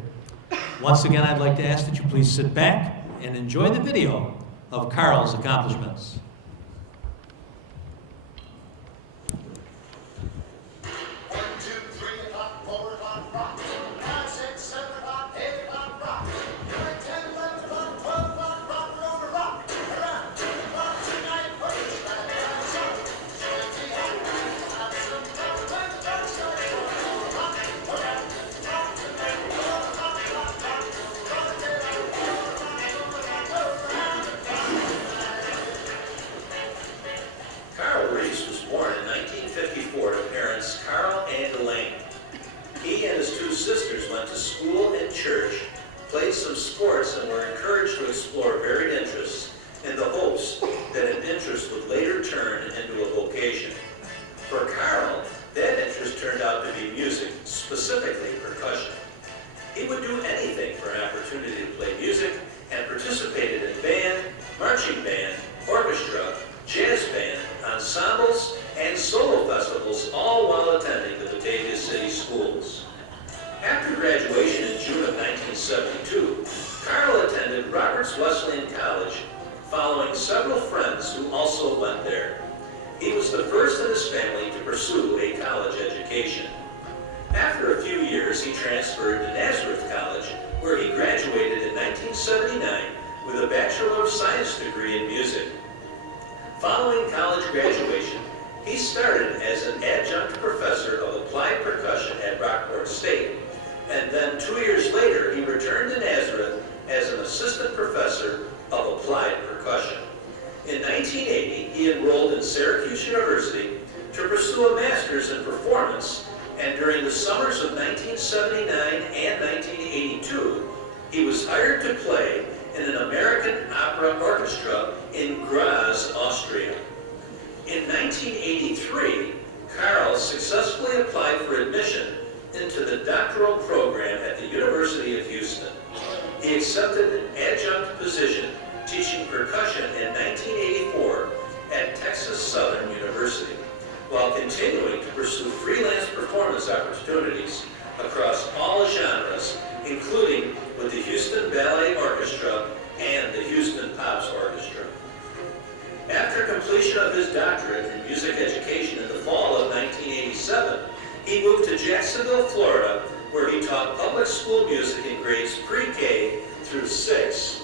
Once again, I'd like to ask that you please sit back and enjoy the video of Karl's accomplishments. 1, 2, 3 o'clock, 4 o'clock, rock. 5, 6, 7 o'clock, 8 o'clock, rock. church, played some sports, and were encouraged to explore varied interests in the hopes that an interest would later turn into a vocation. For Karl, that interest turned out to be music, specifically percussion. He would do anything for an opportunity to play music and participated in band, marching band, orchestra, jazz band, ensembles, and solo festivals, all while attending the Batavia City Schools. After graduation in June of 1972, Karl attended Roberts Wesleyan College, following several friends who also went there. He was the first in his family to pursue a college education. After a few years, he transferred to Nazareth College, where he graduated in 1979 with a Bachelor of Science degree in music. Following college graduation, he started as an adjunct professor of applied percussion at Rockport State, and then 2 years later, he returned to Nazareth as an assistant professor of applied percussion. In 1980, he enrolled in Syracuse University to pursue a master's in performance, and during the summers of 1979 and 1982, he was hired to play in an American opera orchestra in Graz, Austria. In 1983, Karl successfully applied for admission into the doctoral program at the University of Houston. He accepted an adjunct position teaching percussion in 1984 at Texas Southern University, while continuing to pursue freelance performance opportunities across all genres, including with the Houston Ballet Orchestra and the Houston Pops Orchestra. After completion of his doctorate in music education in the fall of 1987, he moved to Jacksonville, Florida, where he taught public school music in grades pre-K through 6,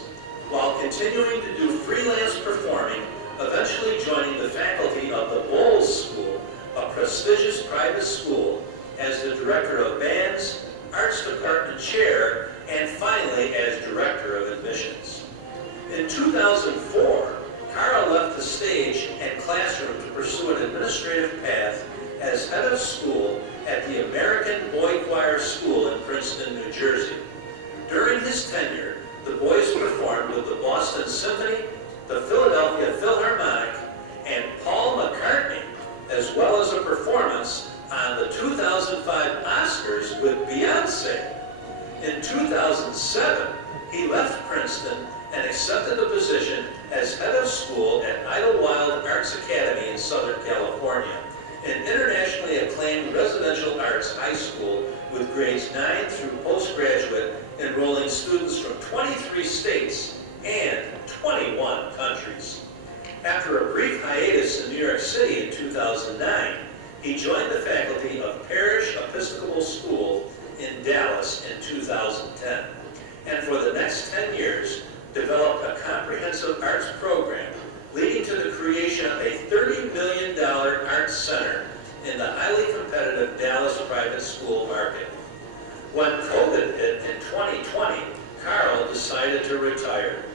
while continuing to do freelance performing, eventually joining the faculty of the Bowles School, a prestigious private school, as the director of bands, arts department chair, and finally as director of admissions. In 2004, Karl left the stage and classroom to pursue an administrative path as head of school at the American Boy Choir School in Princeton, New Jersey. During his tenure, the boys performed with the Boston Symphony, the Philadelphia Philharmonic, and Paul McCartney, as well as a performance on the 2005 Oscars with Beyonce. In 2007, he left Princeton and accepted a position as head of school at Idlewild Arts Academy in Southern California, an internationally acclaimed residential arts high school with grades 9 through postgraduate, enrolling students from 23 states and 21 countries. After a brief hiatus in New York City in 2009, he joined the faculty of Parish Episcopal School in Dallas in 2010, and for the next 10 years, developed a comprehensive arts program, leading to the creation of a $30 million arts center in the highly competitive Dallas private school market. When COVID hit in 2020, Karl decided to retire.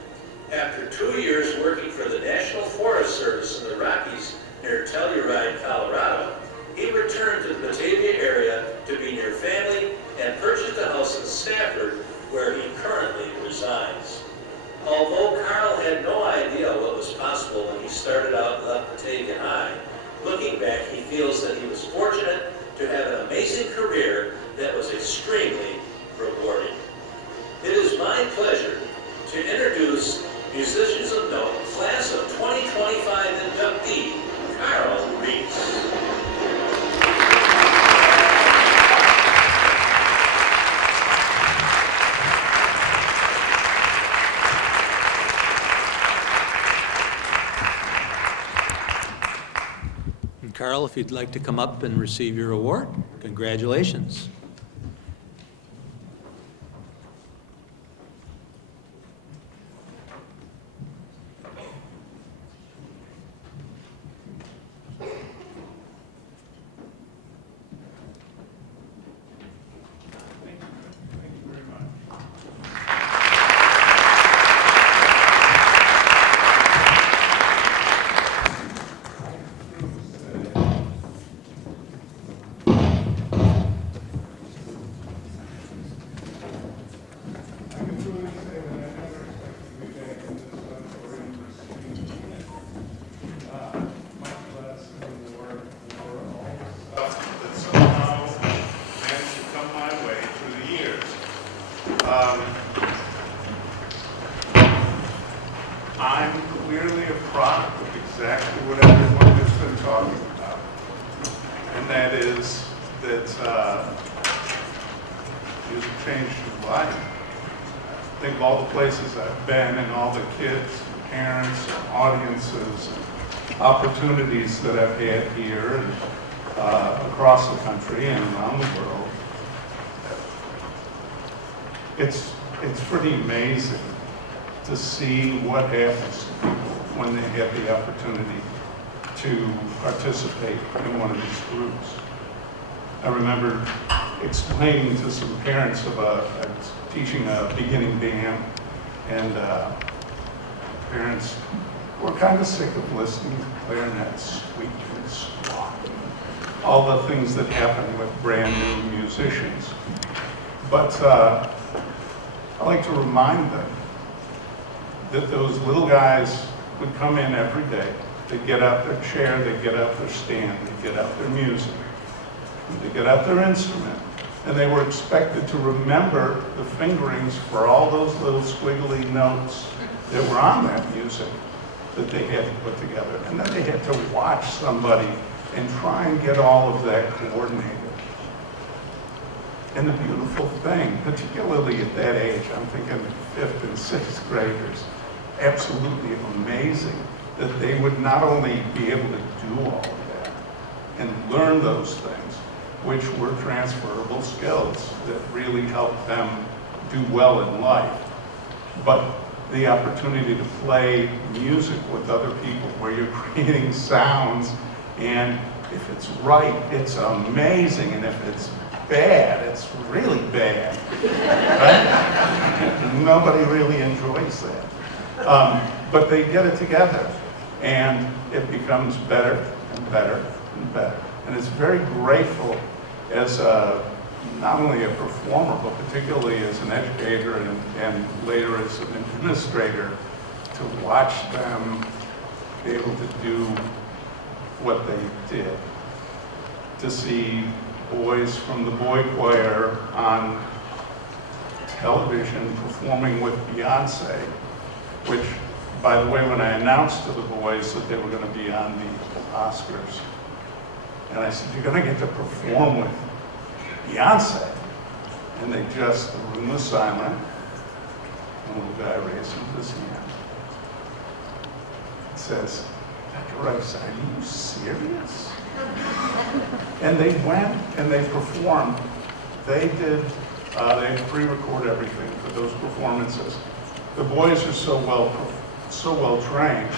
After 2 years working for the National Forest Service in the Rockies near Telluride, Colorado, he returned to the Batavia area to be near family and purchased a house in Stafford, where he currently resides. Although Karl had no idea what was possible when he started out and left Batavia High, looking back, he feels that he was fortunate to have an amazing career that was extremely rewarding. It is my pleasure to introduce musicians of note, class of 2025 inductee, Carole Reiss. Karl, if you'd like to come up and receive your award, congratulations. I'm clearly a product of exactly what everyone has been talking about. And that is that music changed your life. Think of all the places I've been and all the kids, and parents, and audiences, and opportunities that I've had here and across the country and around the world. It's pretty amazing to see what happens to people when they have the opportunity to participate in one of these groups. I remember explaining to some parents I was teaching a beginning band, and parents were kind of sick of listening to clarinets squeak and squawk, all the things that happen with brand new musicians. But I like to remind them that those little guys would come in every day. They'd get out their chair, they'd get out their stand, they'd get out their music, they'd get out their instrument, and they were expected to remember the fingerings for all those little squiggly notes that were on that music that they had to put together. And then they had to watch somebody and try and get all of that coordinated. And the beautiful thing, particularly at that age, I'm thinking 5th and 6th graders, absolutely amazing that they would not only be able to do all of that and learn those things, which were transferable skills that really helped them do well in life, but the opportunity to play music with other people where you're creating sounds, and if it's right, it's amazing, and if it's bad, it's really bad, right? Nobody really enjoys that. But they get it together, and it becomes better and better and better. And it's very grateful as not only a performer, but particularly as an educator and later as an administrator, to watch them be able to do what they did. To see boys from the boy choir on television performing with Beyonce, which, by the way, when I announced to the boys that they were going to be on the Oscars, and I said, you're going to get to perform with Beyonce. And the room was silent, and the little guy raised his hand. It says, Dr. Reiss, are you serious? And they went and they performed. They they pre-record everything for those performances. The boys are so well trained,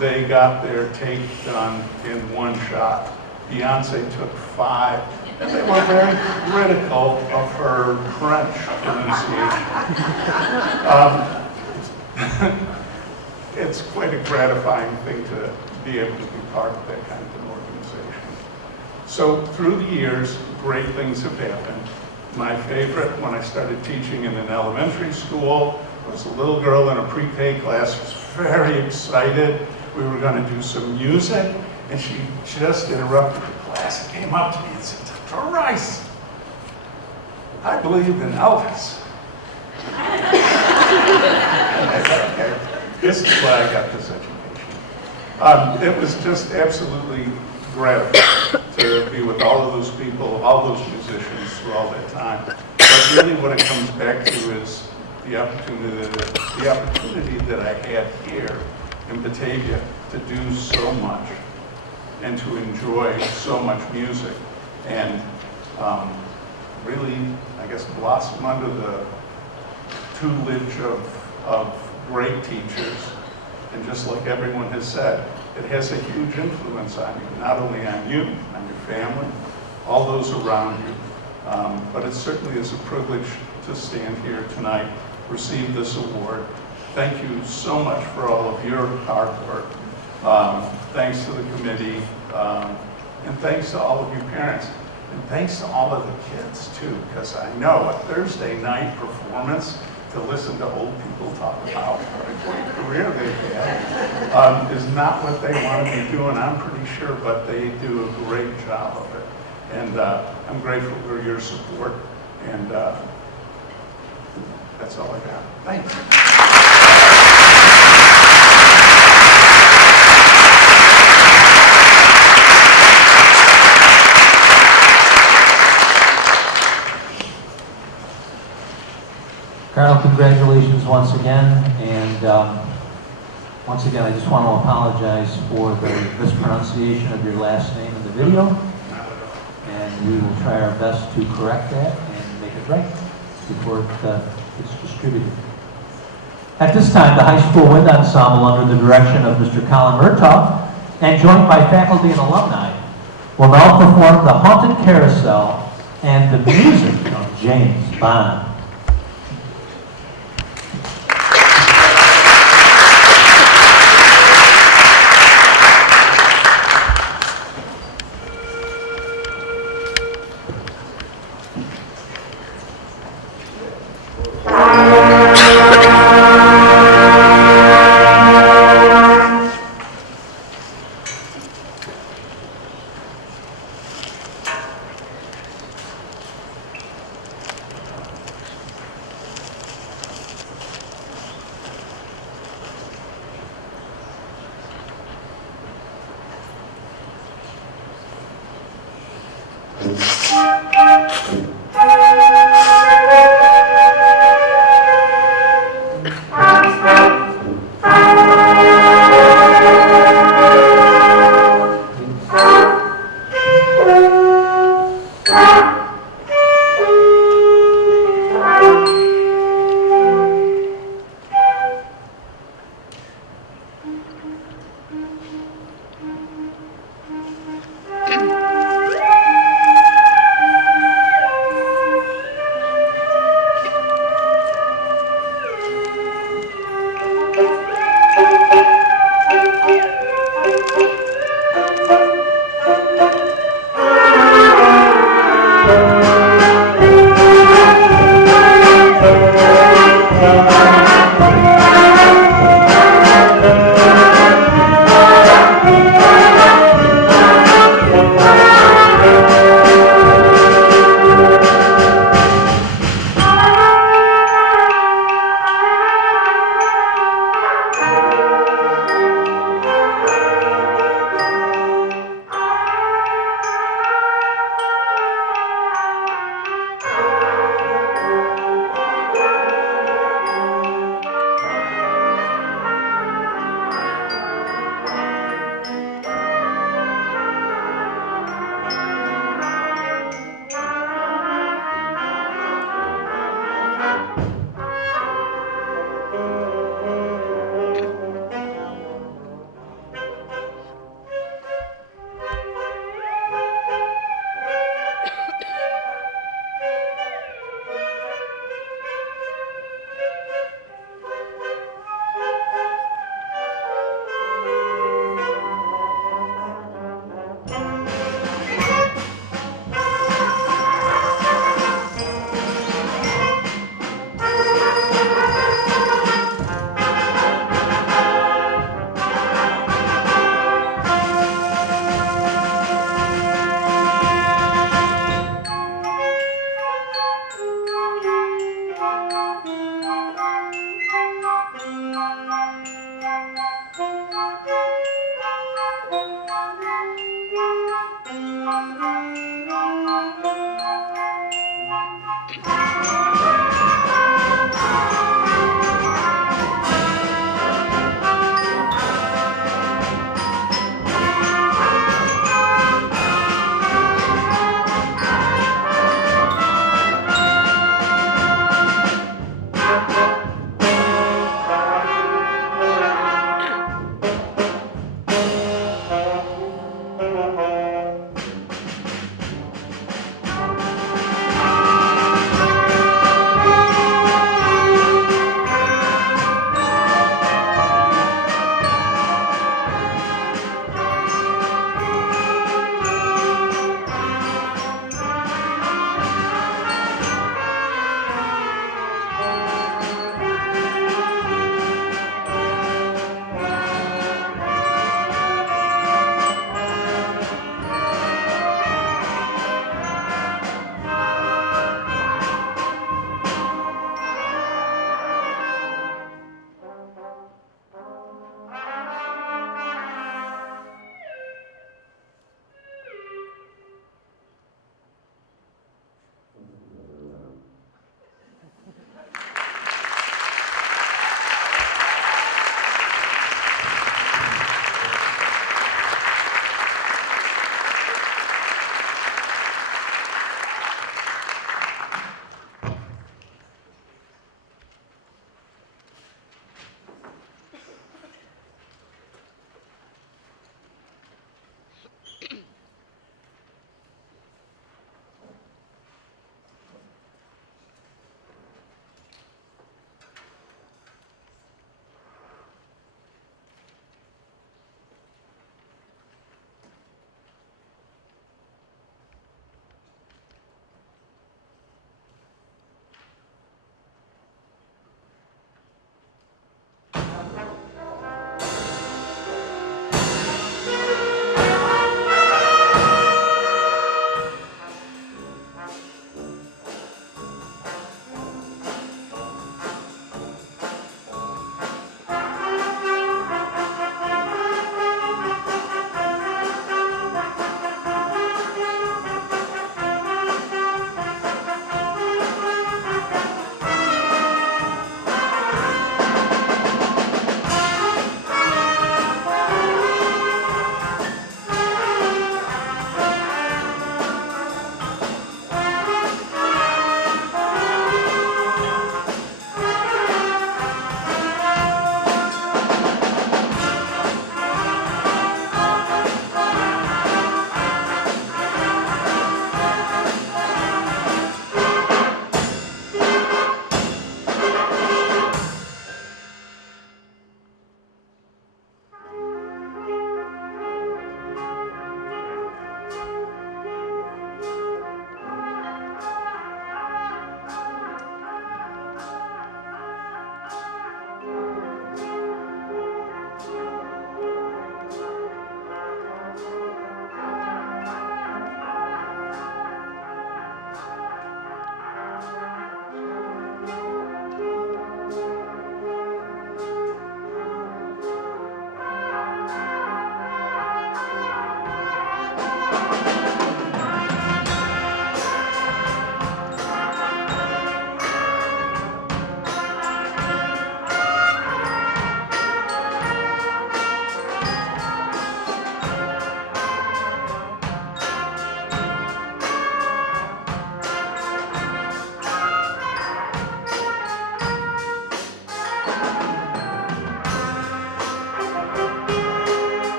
they got their take done in one shot. Beyonce took 5, and they were very critical of her French pronunciation. It's quite a gratifying thing to be able to be part of that kind of an organization. So through the years, great things have happened. My favorite, when I started teaching in an elementary school, was a little girl in a pre-K class who was very excited. We were going to do some music, and she just interrupted the class and came up to me and said, Dr. Reiss, I believe in Elvis. And I said, okay, this is why I got this education. It was just absolutely gratifying to be with all of those people, all those musicians through all that time. But really what it comes back to is the opportunity that I had here in Batavia to do so much and to enjoy so much music and really, I guess, blossom under the tutelage of great teachers. And just like everyone has said, it has a huge influence on you, not only on you, on your family, all those around you. But it certainly is a privilege to stand here tonight, receive this award. Thank you so much for all of your hard work. Thanks to the committee, and thanks to all of you parents, and thanks to all of the kids too, because I know a Thursday night performance to listen to old people talk about what a great career they've had is not what they want to be doing, I'm pretty sure, but they do a great job of it. And I'm grateful for your support, and That's all I got. Thanks. Karl, congratulations once again, and once again, I just want to apologize for the mispronunciation of your last name in the video, and we will try our best to correct that and make it right before it gets distributed. At this time, the high school wind ensemble, under the direction of Mr. Colin Murtaugh, and joined by faculty and alumni, will now perform the Haunted Carousel and the music of James Bond.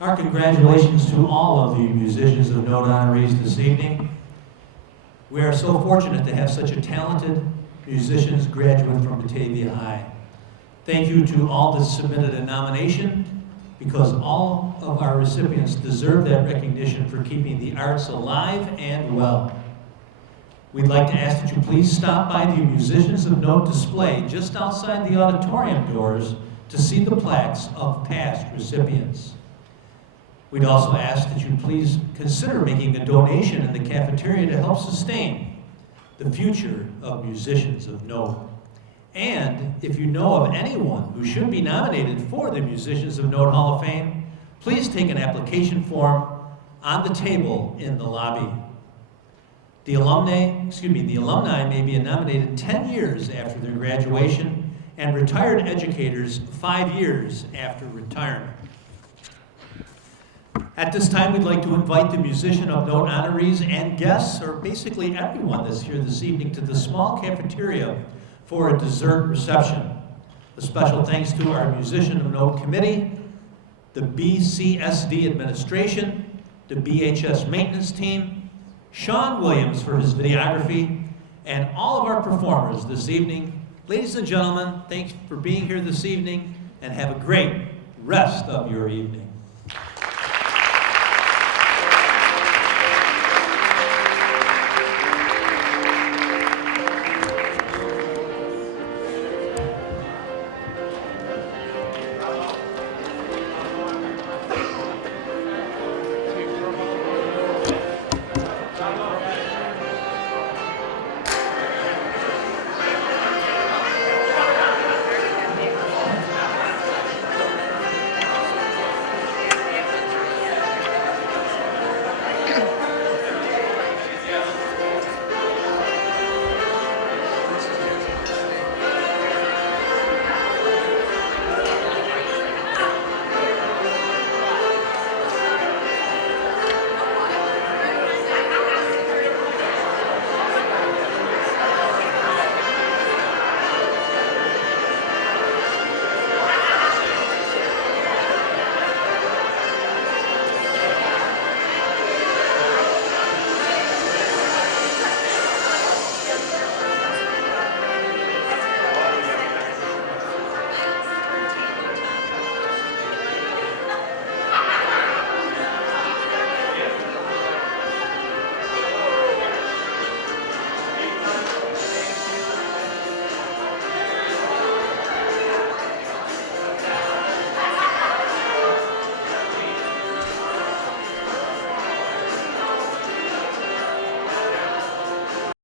Our congratulations to all of the musicians of note honorees this evening. We are so fortunate to have such a talented musicians graduate from Batavia High. Thank you to all that submitted a nomination, because all of our recipients deserve that recognition for keeping the arts alive and well. We'd like to ask that you please stop by the Musicians of Note display just outside the auditorium doors to see the plaques of past recipients. We'd also ask that you please consider making a donation in the cafeteria to help sustain the future of musicians of note. And if you know of anyone who should be nominated for the Musicians of Note Hall of Fame, please take an application form on the table in the lobby. The alumni may be nominated 10 years after their graduation, and retired educators 5 years after retirement. At this time, we'd like to invite the Musician of Note honorees and guests, or basically everyone that's here this evening, to the small cafeteria for a dessert reception. A special thanks to our Musician of Note Committee, the BCSD administration, the BHS maintenance team, Sean Williams for his videography, and all of our performers this evening. Ladies and gentlemen, thanks for being here this evening, and have a great rest of your evening.